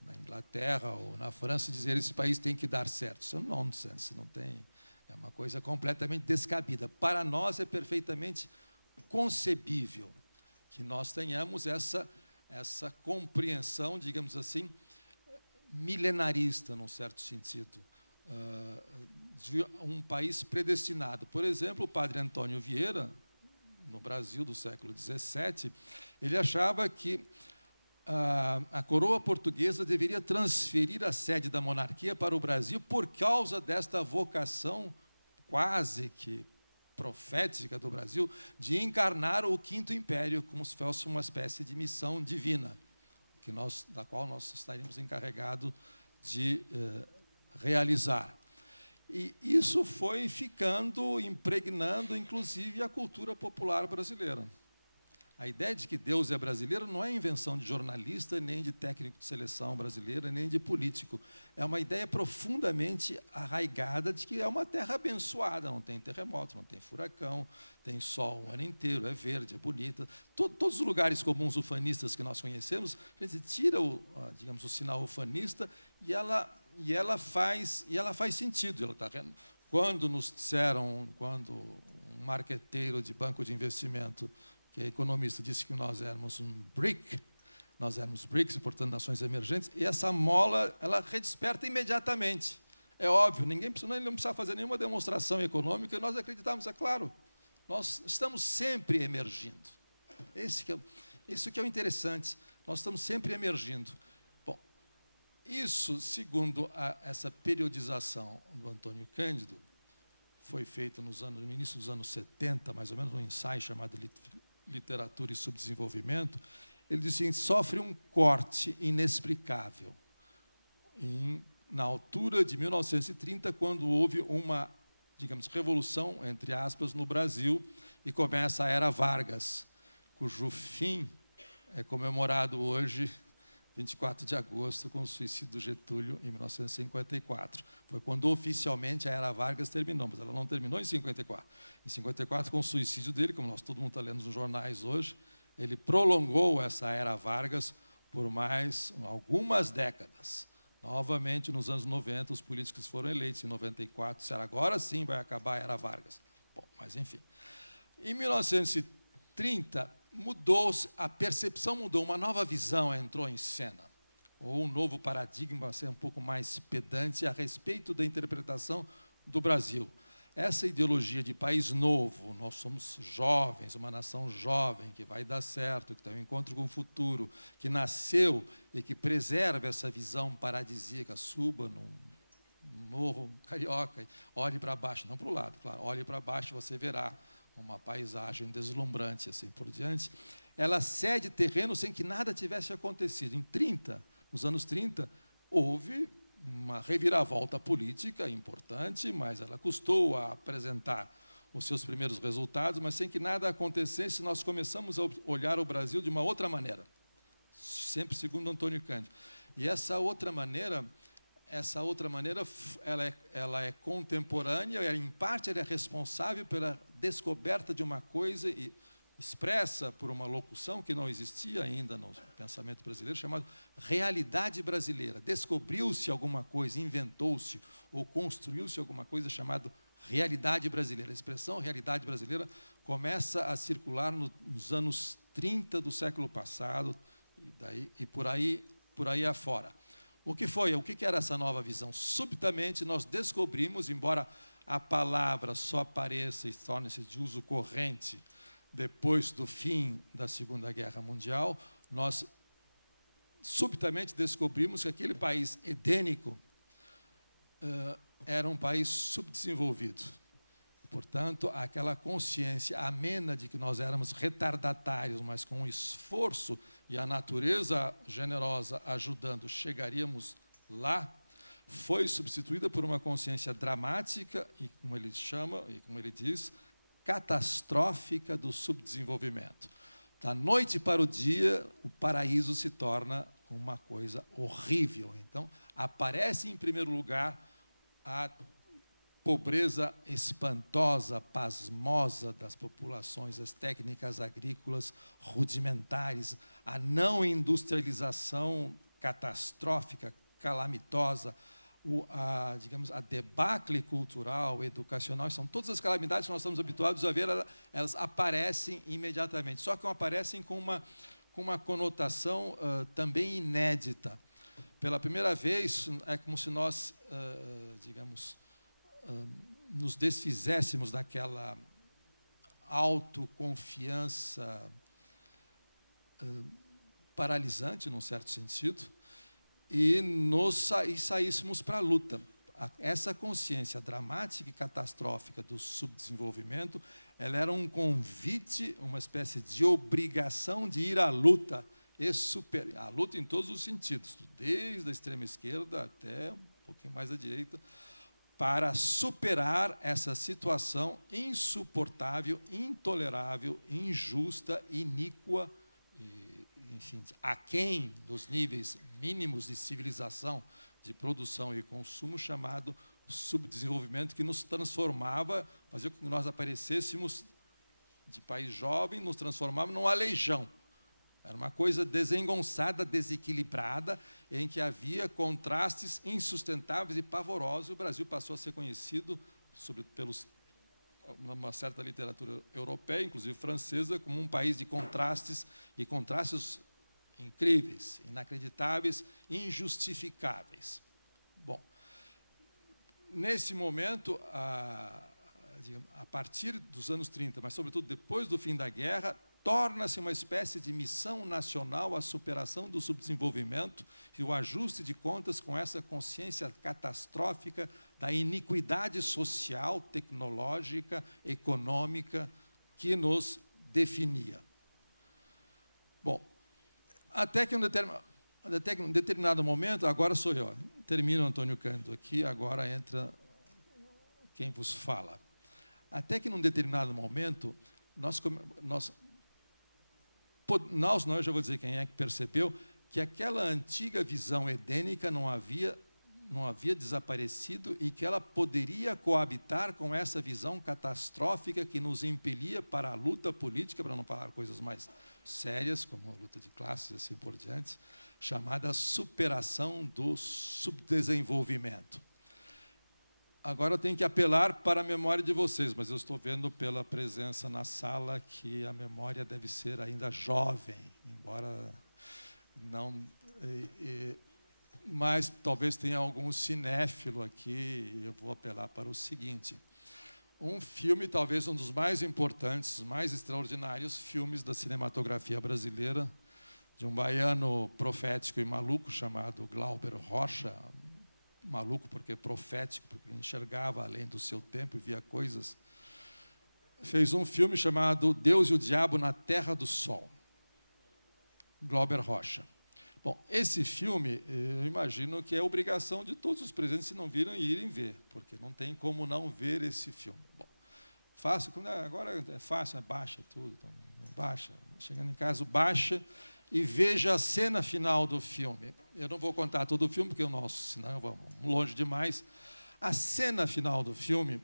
na Inglaterra, ou na França, dizer esse país tem que dar certo. Isso é nonsense, não tem, é uma coisa completamente descabida. Para nós é perfeitamente concebível que nós tenhamos essa compreensão, digamos assim, milenarista, num certo sentido, de um país predestinado. Por exemplo, o padre Antônio Vieira, no Brasil do século XVII, ele achava que a coroa portuguesa deveria transferir a sede da monarquia para o Brasil por causa desta vocação quase que profética do Brasil de encarnar o Quinto Império como se fosse uma espécie de missão divina, da qual nós estaríamos encarregados de realizar. E isso foi ficando, impregnando, inclusive, a cultura popular brasileira. A ideia de que Deus é brasileiro não é invenção de jornalista, nem de técnico de seleção brasileira, nem de político. É uma ideia profundamente arraigada de que é uma terra abençoada, não tem terremoto, não tem furacão, tem sol o ano inteiro, é verde, é bonita. Todos os lugares comuns ufanistas que nós conhecemos, a gente tira digamos, o sinal ufanista e ela faz sentido. Quando nos disseram, quando um marqueteiro de banco de investimento, que é economista, disse que nós éramos BRICS, portanto, nações emergentes, e essa mola, ela redesperta imediatamente. É óbvio, não precisa fazer nenhuma demonstração econômica, e nós acreditamos, é claro, nós estamos sempre emergindo. Isso que é o interessante, nós estamos sempre emergindo. Bom, isso, segundo essa periodização do Antônio Cândido, foi feito no início dos anos 70, mais ou menos, um ensaio chamado Literatura e Subdesenvolvimento. Ele diz assim: sofre um corte inexplicável na altura de 1930, quando houve uma, digamos, revolução, entre aspas, no Brasil, e começa a Era Vargas, cujo fim é comemorado hoje, 24 de agosto, com o suicídio do Getúlio, em 1954. Foi quando oficialmente a Era Vargas terminou, mas ela não terminou em 54. Em 54, com o suicídio dele, como todo mundo está lendo nos jornais hoje, ele prolongou essa Era Vargas por mais algumas décadas. Novamente, nos anos 90, os políticos foram eleitos. Em 94, disseram, agora sim vai acabar a Era Vargas. Bom, mas enfim. Em 1930, a percepção mudou, uma nova visão entrou em cena, ou um novo paradigma, a ser um pouco mais pedante, a respeito da interpretação do Brasil. Essa ideologia de país novo, nós somos jovens, uma nação jovem, que vai dar certo, que tem um encontro com o futuro, que nasceu e que preserva essa visão paradisíaca, suba num morro carioca, olhe para baixo, não para o lado, claro, olhe para baixo, você verá uma paisagem deslumbrante, assim por diante. Ela cede terreno sem que nada tivesse acontecido. Nos anos 30, houve uma reviravolta política importante, mas ela custou a apresentar os seus primeiros resultados, mas sem que nada acontecesse, nós começamos a olhar o Brasil de uma outra maneira, sempre segundo Antônio Cândido. E essa outra maneira, ela é contemporânea, em parte ela é responsável pela descoberta de uma coisa e expressa por uma locução que não existia ainda no pensamento brasileiro, chamado realidade brasileira. Descobriu-se alguma coisa, inventou-se ou construiu-se alguma coisa chamada realidade brasileira. A expressão realidade brasileira começa a circular nos anos 30 do século passado e por aí afora. O que era essa nova visão? Subitamente nós descobrimos, embora a palavra só apareça e torne-se de uso corrente depois do fim da Segunda Guerra Mundial, nós subitamente descobrimos que aquele país edênico era um país subdesenvolvido. Portanto, aquela consciência amena de que nós éramos retardatários, mas com um esforço e a natureza generosa ajudando, chegaríamos lá, foi substituída por uma consciência dramática e, como ele chama, e como ele diz, catastrófica do subdesenvolvimento. Da noite para o dia, o paraíso se torna uma coisa horrível. Então, aparece, em primeiro lugar, a pobreza espantosa, pasmosa das populações, as técnicas agrícolas rudimentares, a não industrialização catastrófica, calamitosa, a debacle cultural, educacional, são todas as calamidades que nós estamos habituados a ver, elas aparecem imediatamente, só que aparecem com uma conotação também inédita. Pela primeira vez, é como se nós, nos desfizéssemos daquela autoconfiança paralisante, num certo sentido, e saíssemos para a luta. Essa consciência dramática e catastrófica do subdesenvolvimento, ela era um convite, uma espécie de obrigação de ir à luta, e a luta em todos os sentidos, desde a extrema esquerda até um pouquinho mais à direita, para superar essa situação insuportável, intolerável, injusta, iníqua, enfim, aquém dos níveis mínimos de civilização, de produção e consumo, chamado subdesenvolvimento, que nos transformava, fazia com que nós aparecêssemos de país jovem, nos transformava num aleijão. Era uma coisa desengonçada, desequilibrada, em que havia contrastes insustentáveis e pavorosos. O Brasil passou a ser conhecido, pelos uma certa literatura europeia, inclusive francesa, como um país de contrastes, e contrastes incríveis, inacreditáveis, injustificáveis. Bom, nesse momento, a partir dos anos 30, mas, sobretudo, depois do fim da guerra, torna-se uma espécie de missão nacional a superação do subdesenvolvimento e o ajuste de contas com essa consciência catastrófica da iniquidade social, tecnológica, econômica que nos definia. Bom, até que em um determinado momento, agora sou eu, termino Antônio Cândido aqui, agora entra quem vos fala. Até que, num determinado momento, nós, eu já vou dizer quem é que percebeu, que aquela antiga visão edênica não havia desaparecido e que ela poderia coabitar com essa visão catastrófica que nos impelia para a luta política, para não falar coisas mais sérias, como a luta de classes e assim por diante, chamada superação do subdesenvolvimento. Agora eu tenho que apelar para a memória de vocês, mas eu estou vendo pela presença na sala que a memória deve ser ainda jovem, embora não... mas talvez tenha algum cinéfilo aqui, e eu vou apelar para o seguinte. Um filme, talvez um dos mais importantes, mais extraordinários filmes da cinematografia brasileira, de um baiano profético e maluco chamado Glauber Rocha, maluco porque profético, porque enxergava além do seu tempo e via coisas, fez um filme chamado Deus e o Diabo na Terra do Sol. Glauber Rocha. Bom, esse filme, eu imagino que é obrigação de todos os presentes, se não viram, irem ver, porque não tem como não ver esse filme. Bom, fácil, agora é fácil, baixa tudo, baixa, chegando em casa, baixa e veja a cena final do filme. Eu não vou contar todo o filme, porque senão vamos longe demais. A cena final do filme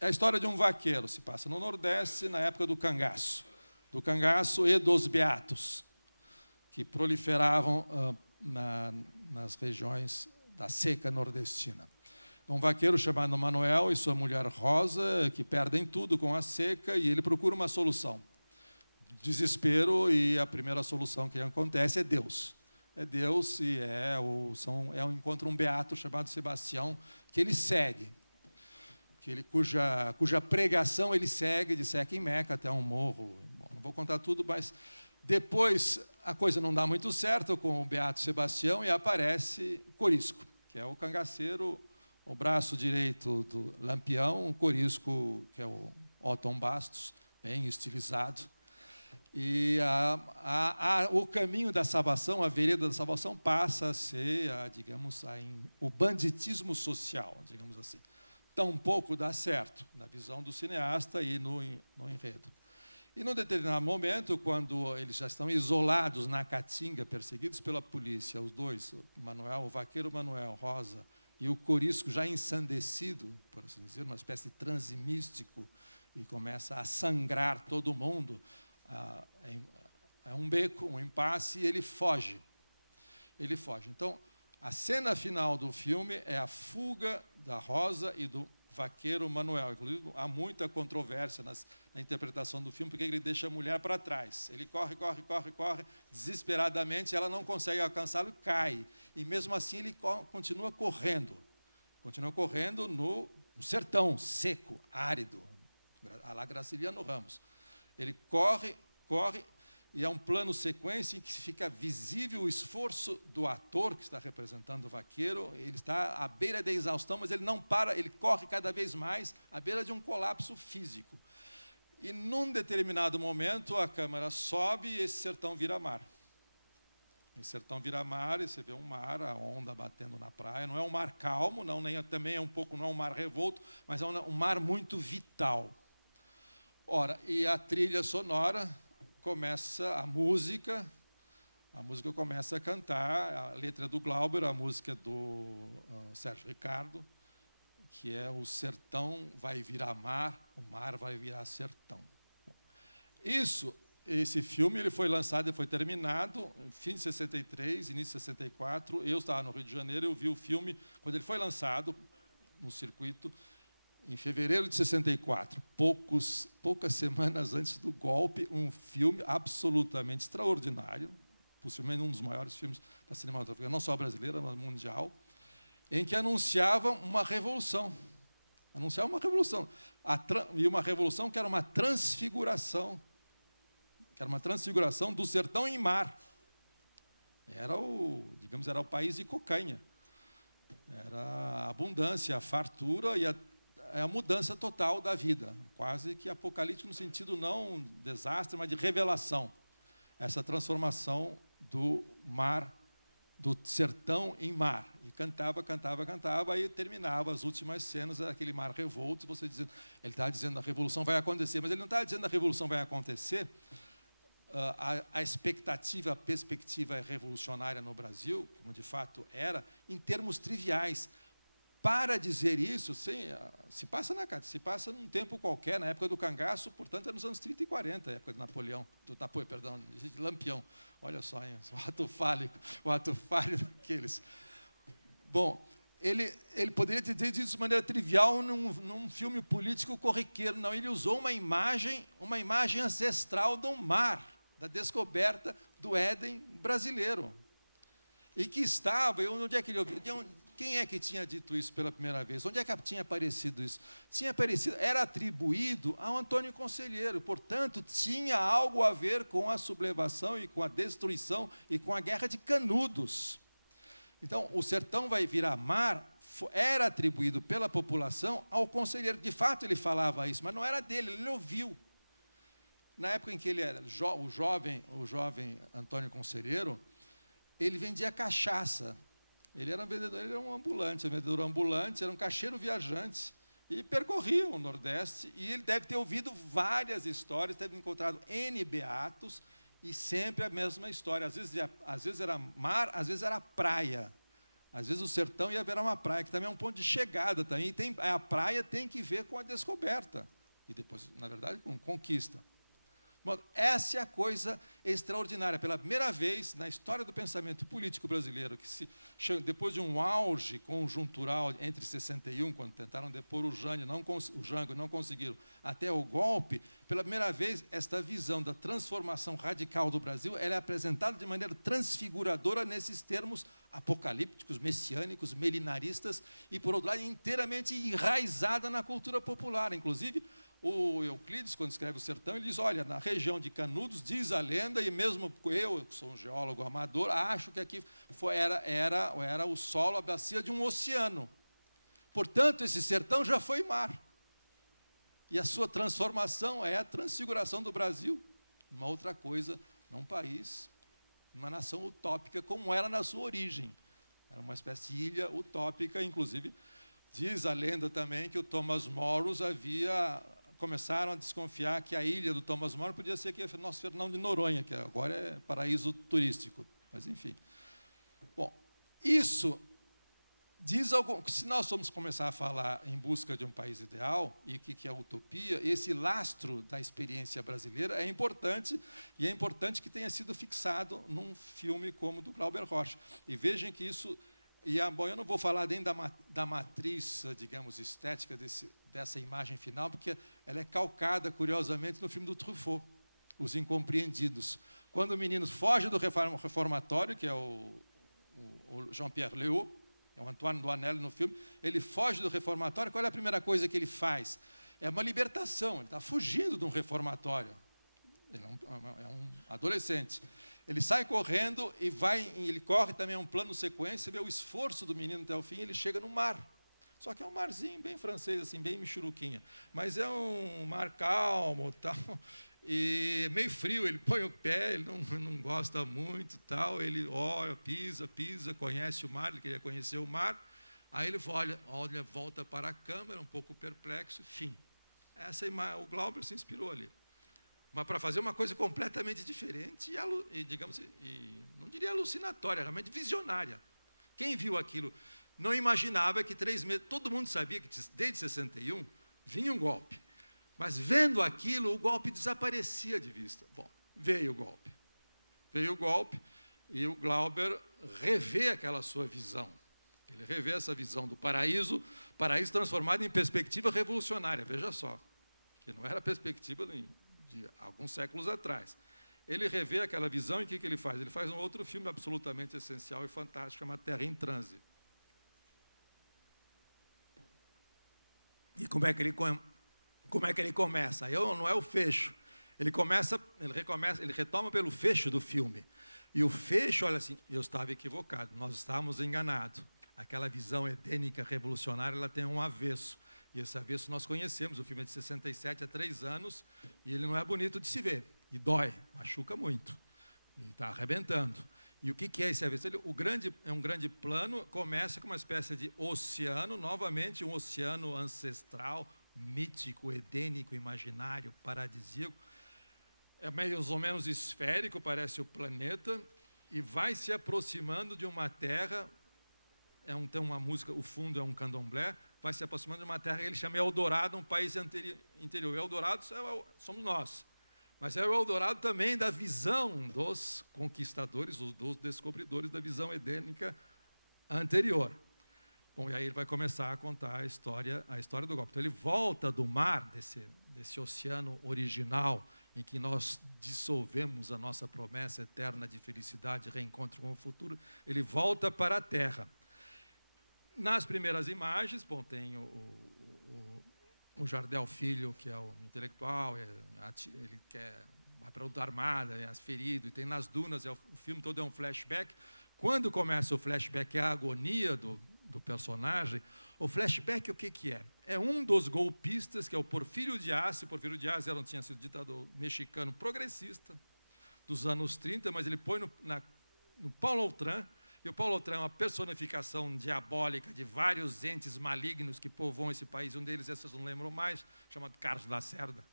é a história de um vaqueiro, se passa no Nordeste, na época do cangaço e dos beatos, que proliferavam nas regiões da seca nordestina. Um vaqueiro chamado Manuel e sua mulher Rosa, que perdem tudo com a seca, e ele procura uma solução. Desespero, e a primeira solução que acontece é Deus. É Deus, e encontra um beato chamado Sebastião, que ele segue, cuja pregação ele segue de Seca em Meca até um morro. Bom, não vou contar tudo, mas depois a coisa não dá muito certo com o beato Sebastião e aparece Corisco, que é o cangaceiro, o braço direito do Lampião, o Corisco, que é o Otton Bastos, bem estilizado. E o caminho da salvação, a vereda da salvação, passa a ser, o banditismo social, digamos assim. Tampouco dá certo, na visão do cineasta e no enredo. E, num determinado momento, quando eles já estão isolados na Caatinga, perseguidos pela polícia, os dois, o vaqueiro Manuel Rosa e o Corisco, já ensandecido, por assim dizer, uma espécie de transe místico, e começa a sangrar todo mundo, é um beco, um impasse, e ele foge. Então, a cena final do filme é a fuga da Rosa e do vaqueiro Manuel. Inclusive, há muita controvérsia na interpretação do filme, porque ele deixa a mulher para trás. Ele corre, desesperadamente, ela não consegue alcançá-lo e cai. E, mesmo assim, ele continua correndo. Continua correndo no sertão seco, árido, a lá Graciliano Ramos. Ele corre, e é um plano sequência em que fica visível o esforço do ator que está representando o vaqueiro. Ele está à beira da exaustão, mas ele não para, ele corre cada vez mais, à beira de um colapso físico. E, num determinado momento, a câmera sobe e esse sertão vira mar. Esse sertão vira mar, e você vê um mar, a onda batendo na praia. Não é um mar calmo, não, nem, também é um pouco, não é um mar revolto, mas é um mar muito vital. Ora, e a trilha sonora começa, a música começa a cantar, a letra do Glauber, a música do Sérgio Ricardo, que é o sertão vai virar mar, o mar vai virar sertão. Esse filme ele foi lançado e foi terminado em fim de 63, início de 64. Eu estava no Rio de Janeiro, eu vi o filme quando ele foi lançado no circuito, em fevereiro de 64, poucas semanas antes do golpe, um filme absolutamente extraordinário, possivelmente um dos maiores filmes da cinematografia, não só brasileira, mas mundial, em que anunciava uma revolução. Anunciava uma revolução. E uma revolução que era uma transfiguração. Que era uma transfiguração do sertão em mar. Era o país de cocainha. Era a abundância, a fartura e a mudança total da vida, quase que apocalíptico no sentido não desastre, mas de revelação. Essa transformação do mar, do sertão em mar. E cantava, aí terminava as últimas cenas, aquele mar revolto, você dizendo, ele estava dizendo a revolução vai acontecer, mas ele não estava dizendo a revolução vai acontecer, a expectativa, a perspectiva revolucionária no Brasil, como de fato era, em termos triviais. Para dizer isso, se passa num tempo qualquer, na época do cangaço, portanto, é nos anos 30 e 40, a época de Napoleão, de Lampião. Olha só, hein, o ato fálico daqueles. Bom, ele poderia ter dito isso de maneira trivial num filme político corriqueiro. Não, ele usou uma imagem ancestral do mar, da descoberta do Éden brasileiro. E que estava, onde é que ele ouviu? Quem é que tinha dito isso pela primeira vez? Onde é que tinha aparecido isso? Era atribuído ao Antônio Conselheiro, portanto, tinha algo a ver com a sublevação e com a destruição e com a guerra de Canudos. Então, o sertão vai virar mar, era atribuído pela população ao Conselheiro. De fato, ele falava isso, mas não era dele, ele ouviu. Na época em que ele era o jovem Antônio Conselheiro, ele vendia cachaça. Ele era um vendedor ambulante, era um caixeiro viajante, e percorria o Nordeste, e ele deve ter ouvido várias histórias, deve ter encontrado N beatos, e sempre a mesma história. Às vezes era mar, às vezes era praia. Às vezes o sertão ia virar uma praia, que também é um ponto de chegada. Também a praia tem que ver com a descoberta, e depois, na verdade, com conquista. Essa é a coisa extraordinária. Pela primeira vez na história do pensamento político brasileiro, depois de um auge conjuntural entre 61, quando tentaram depor o Jango e não conseguiram, até o golpe, pela primeira vez, esta visão da transformação radical do Brasil ela é apresentada de maneira transfiguradora nesses termos apocalípticos, messiânicos, melinaristas, e, por outro lado, inteiramente enraizada na cultura popular. Inclusive, o Euclides, quando escreve o Sertão, ele diz, olha, na região de Canudos, diz a lenda, e mesmo eu, que sou um geólogo amador, acho que aqui era o solo, a bacia de um oceano. Portanto, esse sertão já foi mar. E a sua transformação é a transfiguração do Brasil, uma outra coisa, num país, numa nação utópica, como era na sua origem. Era uma espécie de ilha utópica, inclusive, diz a lenda também que o Thomas More começaram a desconfiar que a ilha do Thomas More podia ser aqui o nosso Fernão de Noronha, que agora é paraíso turístico. Mas, enfim. Bom, isso diz algo. Se nós vamos começar a falar em busca de um país ideal, e o que é a utopia, esse lastro da experiência brasileira é importante, e é importante que tenha sido fixado num filme como o do Glauber Rocha. E vejam que isso... Bom, eu não vou falar nem da matriz, digamos, estética dessa imagem final, porque ela é calcada, curiosamente, no filme do Truffaut, Os Incompreendidos. Quando o menino foge do reformatório, que é o Jean-Pierre Léaud, é o Antoine Doinel no filme, ele foge do reformatório, qual é a primeira coisa que ele faz? É uma libertação, ele está fugindo de um reformatório. Ele é um adolescente. Ele sai correndo e ele corre também um plano sequência, vê o esforço do menino até o fim, ele chega no mar. Só que é um marzinho bem francês, assim, bem michuruquinha. Mas é um mar calmo, tal, e meio frio, ele põe o pé, ele não gosta muito, tal, ele olha, pisa, conhece o mar, ele queria conhecer o mar. Aí ele olha, volta para a câmera, um pouco perplexo, fim. O Glauber se inspirou ali. Mas para fazer uma coisa completamente diferente e digamos, não diria alucinatória, realmente visionária. Quem viu aquilo não imaginava que 3 meses... Todo mundo sabia que desde 61 vinha um golpe. Mas vendo aquilo, o golpe desaparecia de vista. Bom, veio o golpe. Veio o golpe e o Glauber revê aquela sua visão. Ele revê essa visão do paraíso transformado em perspectiva revolucionária, veja só, que não era perspectiva de alguns séculos atrás. Ele revê aquela visão e o que ele faz? Ele faz um outro filme absolutamente essencial e fantástico, chamado Terra em Transe. E como é que ele começa? Aí não é o fecho. Ele retoma pelo fecho do filme. E o fecho, olha assim, eu estava equivocado, nós estávamos enganados. Aquela visão edênica revolucionária, ela tem um avesso. E esse avesso nós conhecemos, o filme é de 67, há 3 anos, e ele não é bonito de se ver. E dói, machuca muito. E está arrebentando. E o que é esse avesso? É um grande plano, começa com uma espécie de oceano, novamente um oceano ancestral, mítico, edênico, imaginário, paradisíaco. É mais ou menos esférico, parece o planeta, e vai se aproximando de uma terra. Tem uma música, o fundo é um candomblé, vai se aproximando de uma terra que ele chama Eldorado, um país interior. Eldorado somos nós. Mas é o Eldorado também da visão dos conquistadores, dos descobridores da visão edênica anterior. Bom, e aí ele vai começar a contar a história do golpe. Então, ele volta do mar, desse oceano original, em que nós dissolvemos a nossa promessa eterna de felicidade, reencontro com o futuro, ele volta para a terra. Nas primeiras imagens, bom, tem o Jardel Filho, que é o intelectual, ele vai para a luta armada, é ferido, e tem nas dunas, o filme todo é um flashback. Quando começa o flashback, é a agonia do personagem. O flashback, o que é? É um dos golpistas, que é o Porfírio Díaz. Porfírio Díaz tinha sido ditador mexicano progressista dos anos 30, mas ele põe no Paulo Autran. E o Paulo Autran é uma personificação diabólica de vários entes malignos que povoam esse país. Um deles, vocês não lembram mais, chamado Carlos Lacerda,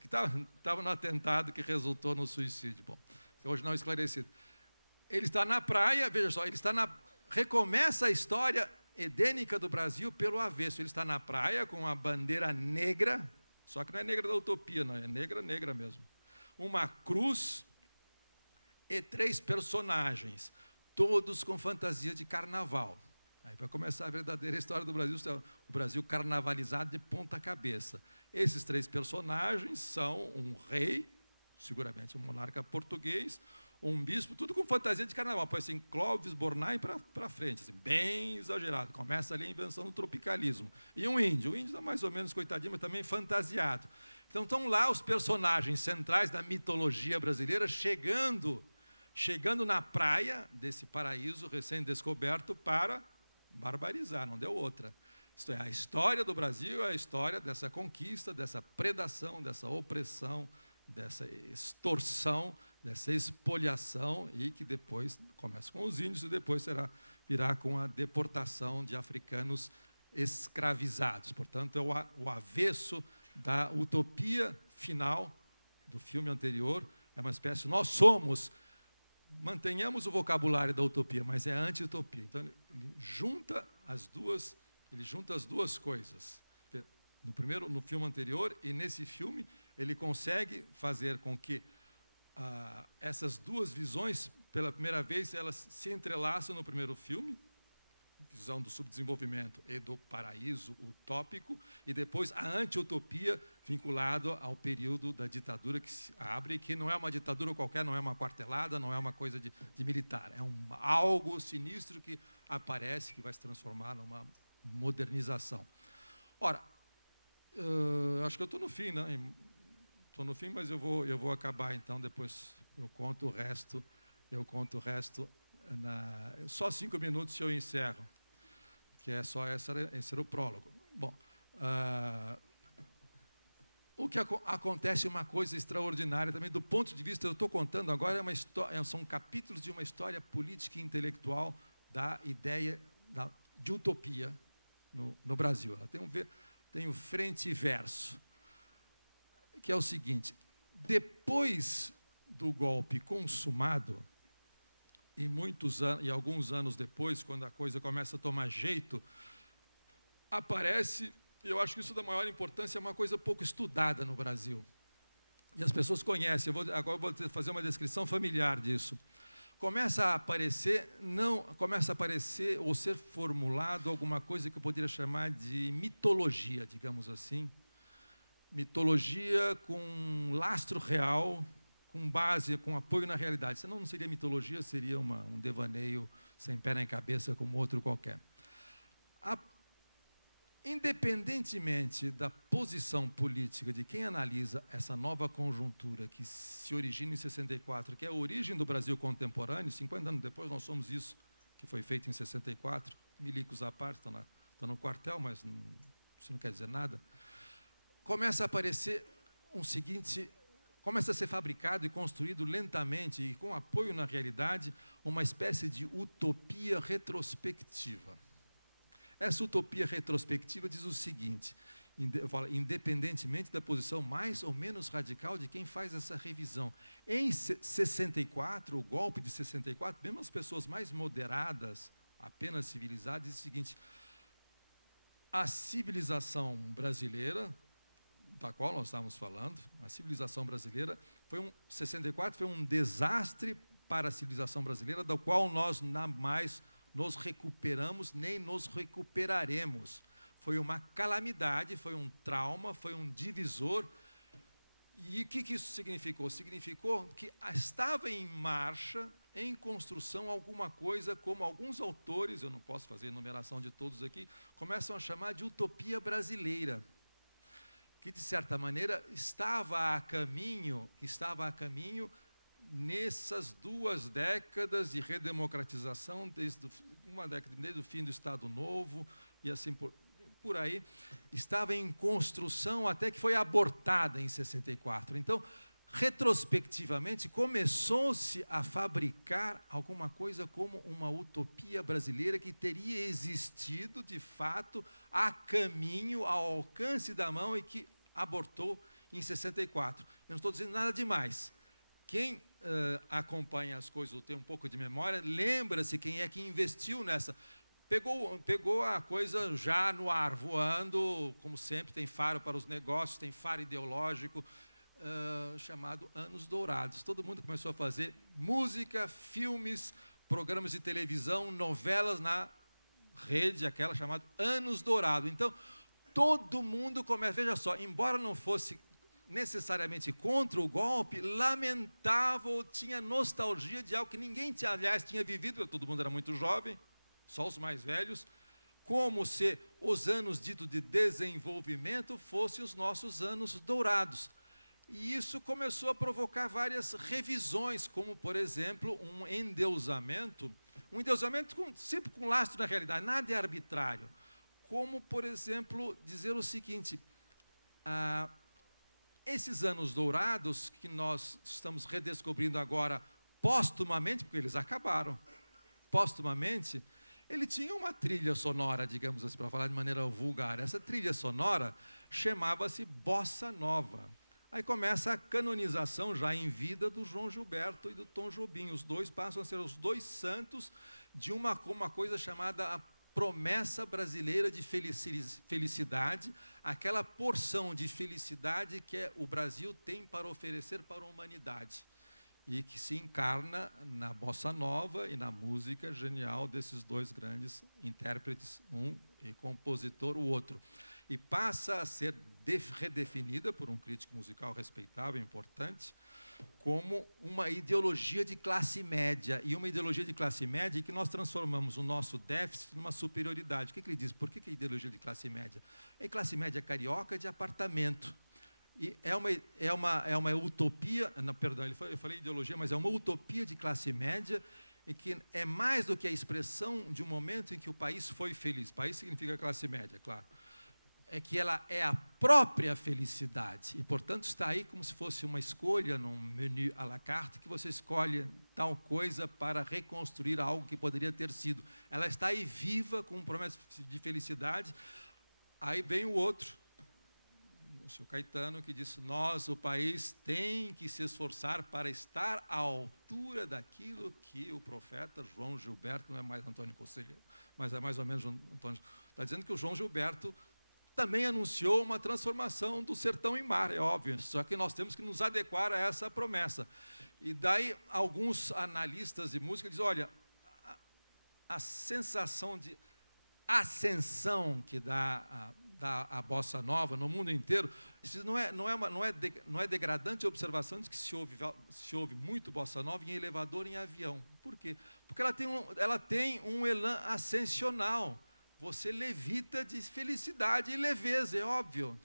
que estava no atentado que resultou no suicídio. Bom, hoje não esclarecido. Ele está na praia, veja só, recomeça a história edênica do Brasil pelo avesso. Ele está na praia com a bandeira negra, só que não é negra da utopia, não, é negra mesmo. Uma cruz e 3 personagens, todos com fantasia de carnaval. Aí vai começar a verdadeira história do Brasil, o Brasil carnavalizado de ponta cabeça. Esses 3 personagens são um rei, seguramente um monarca português, um bispo, tudo com fantasia de carnaval. Põe assim, Clóvis Bornai para frente, assim, bem exagerado. Começa ali a invenção do tropicalismo. E um índio está mais ou menos coitadinho, mas também fantasiado. Então estão lá os personagens centrais da mitologia brasileira chegando na praia desse paraíso recém-descoberto para barbarizar, não deu outra. Isto é, a história do Brasil é a história dessa conquista, dessa predação, dessa opressão, dessa extorsão, dessa expoliação, e que depois começa com os índios e depois virá com a deportação de africanos escravizados. Portanto, é o avesso da utopia final do filme anterior. É uma espécie, mantenhamos o vocabulário da utopia, mas é anti-utopia. Então, ele junta as duas coisas. No filme anterior e nesse filme, ele consegue fazer com que essas duas visões, pela primeira vez, elas se entrelaçam no primeiro filme, visão do subdesenvolvimento e do paraíso utópico, e depois a anti-utopia vinculado ao período da ditadura que se abre, que não é uma ditadura qualquer, não é uma quartelada, não é uma coisa de militar, é algo sinistro que aparece, que vai se transformar numa modernização. Ora, Acho que eu estou no fim, né? Estou no fim, mas eu vou acabar, então, depois eu conto o resto. Só 5 minutos e eu encerro, que é só esse era o prólogo. Bom, o que acontece é uma coisa extraordinária também, do ponto de vista, eu estou contando agora, são capítulos de uma história política e intelectual da ideia de utopia no Brasil. Ela tem um frente e verso, que é o seguinte: depois do golpe consumado, e alguns anos depois, quando a coisa começa a tomar jeito, aparece, eu acho que isso da maior importância, é uma coisa pouco estudada no Brasil. E as pessoas conhecem, agora eu vou fazer uma descrição familiar disso. Começa a aparecer ou ser formulado alguma coisa que eu poderia chamar de mitologia, digamos assim. Mitologia com lastro real, com base, com apoio na realidade. Senão não seria mitologia, seria um devaneio sem pé nem cabeça, como outro qualquer. Independentemente da posição política de quem analisa essa nova conjuntura que se origina em 64, que é a origem do Brasil contemporâneo, 50 anos depois nós somos isso, que foi feito em 64, milicos à parte, estão no quartel, mas isso não quer dizer nada. Começa a aparecer começa a ser fabricado e construído lentamente e com apoio na realidade uma espécie de utopia retrospectiva. Essa utopia retrospectiva diz o seguinte: independentemente da posição mais ou menos radical de quem faz essa revisão. Em 64, o golpe de 64, mesmo as pessoas mais moderadas, apenas civilizadas, diz o seguinte: a civilização brasileira, da qual nós estávamos falando, a civilização brasileira, 64 foi um desastre para a civilização brasileira, do qual nós não mais nos recuperamos, nem nos recuperaremos. Foi uma calamidade, foi um trauma, foi um divisor. E o que isso significou? Significou que estava em marcha, em construção, alguma coisa como alguns autores, eu não posso fazer enumeração de todos aqui, começam a chamar de utopia brasileira, que, de certa maneira, estava a caminho nessas 2 décadas de redemocratização, desde o fim do Estado Novo, e assim por aí, estava em construção até que foi abortada em 64. Então, retrospectivamente, começou-se a fabricar alguma coisa como uma utopia brasileira que teria existido, de fato, a caminho, ao alcance da mão, e que abortou em 64. Eu não estou dizendo nada demais. Quem acompanha as coisas ou tem um pouco de memória, lembra-se quem é que investiu nessa. Pegou a coisa já no ar, voando, como sempre, tem faro para os negócios, tem faro ideológico, chamado Anos Dourados. Todo mundo começou a fazer música, filmes, programas de televisão, novelas na rede, aquela chamada Anos Dourados. Então, todo mundo começa, veja só, embora não fosse necessariamente contra o golpe, lamentava ou tinha nostalgia de algo que ninguém, aliás, tinha vivido, porque todo mundo era muito jovem, só os mais velhos, como se os anos ditos de desenvolvimento fossem os nossos anos dourados. E isso começou a provocar várias revisões, como, por exemplo, um endeusamento sempre com lastro na realidade, nada é arbitrário. Como, por exemplo, dizer o seguinte: esses anos dourados que nós estamos redescobrindo agora póstumamente, porque eles acabaram, póstumamente, ele tinha uma trilha sonora, digamos assim, para falar de maneira vulgar. Essa trilha sonora chamava-se Bossa Nova. Aí começa a canonização, já em vida, do João Gilberto e do Tom Jobim. Os dois passam a ser os 2 santos de uma coisa chamada a promessa brasileira de felicidade, aquela porção de felicidade que o Brasil tem para oferecer para a humanidade, e que se encarna na bossa nova e na música genial desses 2 grandes intérpretes, um e compositor, o outro. E passa a ser redefinida por um crítico musical respeitável, importante, como uma ideologia de classe média, e uma ideologia de classe média em que nós transformamos o nosso déficit numa superioridade. O que ele diz? Por que é ideologia de classe média? É classe média carioca de apartamento. E é uma utopia, não, perdão, eu falei ideologia, mas é uma utopia de classe média, em que é mais do que a expressão de um momento em que o país foi feliz. País significa classe média, claro. É que ela é a própria felicidade, e, portanto, está aí como se fosse uma escolha num menu à la carte, que você escolhe tal coisa para reconstruir algo que poderia ter sido. Ela está aí viva, com promessa de felicidade. Aí vem o outro, o senhor Caetano, que disse: nós, o país, tem que se esforçar para estar à altura daquilo que o profeta João Gilberto, não é mais Antônio Conselheiro, mas é mais ou menos Antônio, está dizendo que o João Gilberto também anunciou uma transformação do sertão em mar, é óbvio, só que nós temos que nos adequar a essa promessa. E daí alguns analistas de música dizem: olha, a sensação de ascensão que dá a bossa nova no mundo inteiro, isso não é degradante a observação de que se ouve muito bossa nova em elevador e em avião. Por quê? Porque ela tem um elan ascensional. Você levita de felicidade e leveza, é óbvio.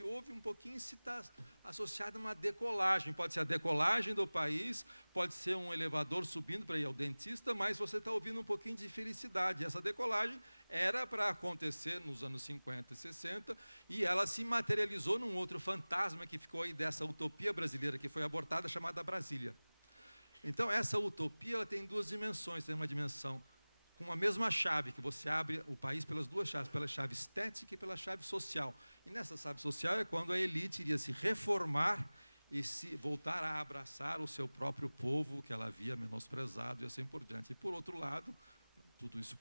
Ouve um pouquinho se está associado a uma decolagem. Pode ser a decolagem do país, pode ser um elevador subindo para ir ao dentista, mas você está ouvindo um pouquinho de felicidade. Essa decolagem era para acontecer nos anos 50 e 60, e ela se materializou num outro fantasma que ficou aí dessa utopia brasileira que foi abortada, chamada Brasília. Então, essa utopia ela tem duas dimensões. Tem uma dimensão com a mesma chave, que você abre o país pelas duas chaves, pela chave estética e pela chave social. E nessa chave social é quando a elite iria se reformar e se voltar a abraçar o seu próprio povo, que ela havia menosprezado, e assim por diante. E, por outro lado, tudo isso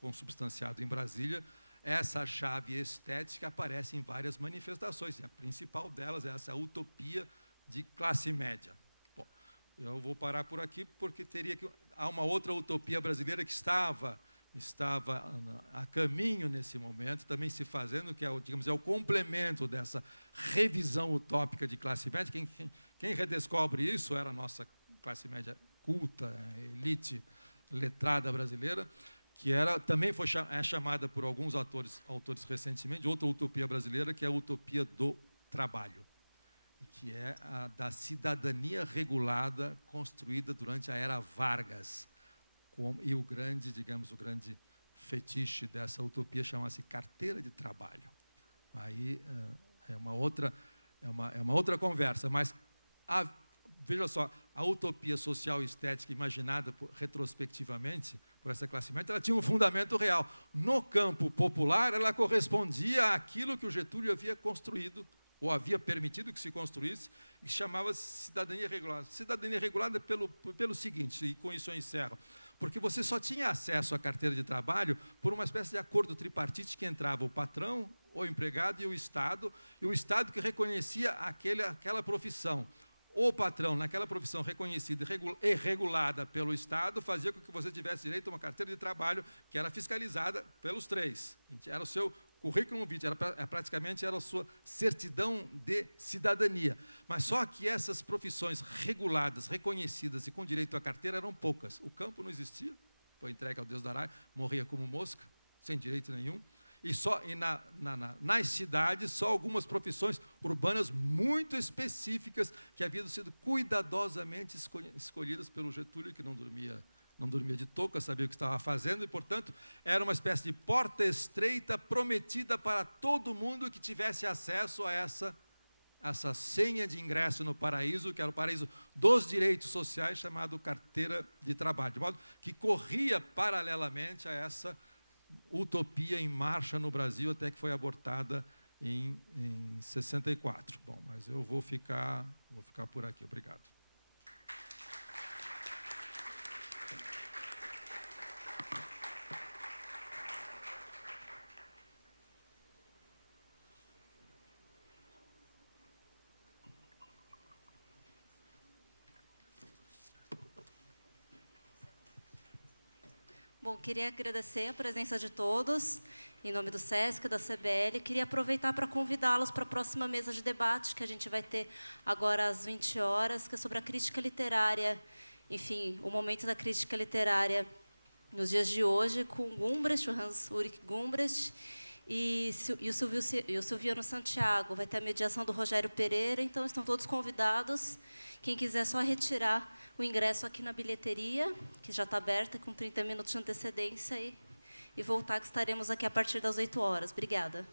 consubstanciado em Brasília, essa chave estética aparece em várias manifestações, e a principal delas é essa utopia de classe média. Bom, eu vou parar por aqui, porque há uma outra utopia brasileira que estava a caminho nesse momento, também se fazendo, que é o complemento dessa revisão utópica de classe média. Quem redescobre isso era a nossa classe média culta, elite letrada brasileira, que também é chamada por alguns autores recentemente de outra utopia brasileira, que é a utopia do trabalho, que é a da cidadania regulada construída durante a era Vargas. E o grande fetiche dessa utopia chama-se carteira de trabalho. Aí é uma outra conversa, mas veja só, a utopia social e estética imaginada retrospectivamente por essa classe média, ela tinha um fundamento real. No campo popular, ela correspondia àquilo que o Getúlio havia construído, ou havia permitido que se construísse, e chamava-se cidadania regulada. Cidadania regulada pelo seguinte, e com isso eu encerro, porque você só tinha acesso à carteira de trabalho por uma espécie de acordo tripartite que entrava o patrão, o empregado e o Estado que reconhecia aquela profissão. O patrão, naquela profissão reconhecida e regulada pelo Estado, fazia com que você tivesse direito a uma carteira de trabalho que era fiscalizada pelos três. Era o seu currículo vitae, praticamente era a sua certidão de cidadania. Mas só que essas profissões reguladas, reconhecidas e com direito à carteira eram poucas. O campo não existia, foi entregue ao Deus dará, morria como mosca, sem direito nenhum. E nas cidades, só algumas profissões urbanas muito específicas que haviam sido cuidadosamente escolhidas pelo Getúlio, que não dormia de touca, sabia o que estava fazendo, e, portanto, era uma espécie de porta estreita prometida para todo mundo que tivesse acesso a essa senha de ingresso no paraíso, que era o paraíso dos direitos sociais, chamado carteira de trabalho, de modo que corria paralelamente a essa utopia em marcha no Brasil, até que foi abortada em 64. Bom, mas eu vou ficar por aqui. Obrigado. Bom, queria agradecer a presença de todos, em nome do SESC, da CBL. Queria aproveitar para convidá-los para a próxima mesa de debate, que a gente vai ter agora às 20 horas, que é sobre a crítica literária, enfim, o momento da crítica literária nos dias de hoje, com Gumbrecht, o Hans-Ulrich Gumbrecht, e o Silviano Santiago. Vai ter a mediação do Rogério Pereira, então estão todos convidados. Quem quiser, é só retirar o ingresso aqui na bilheteria, que já está aberta, com 30 minutos de antecedência, e voltar, que estaremos aqui a partir das 8 horas. Obrigada.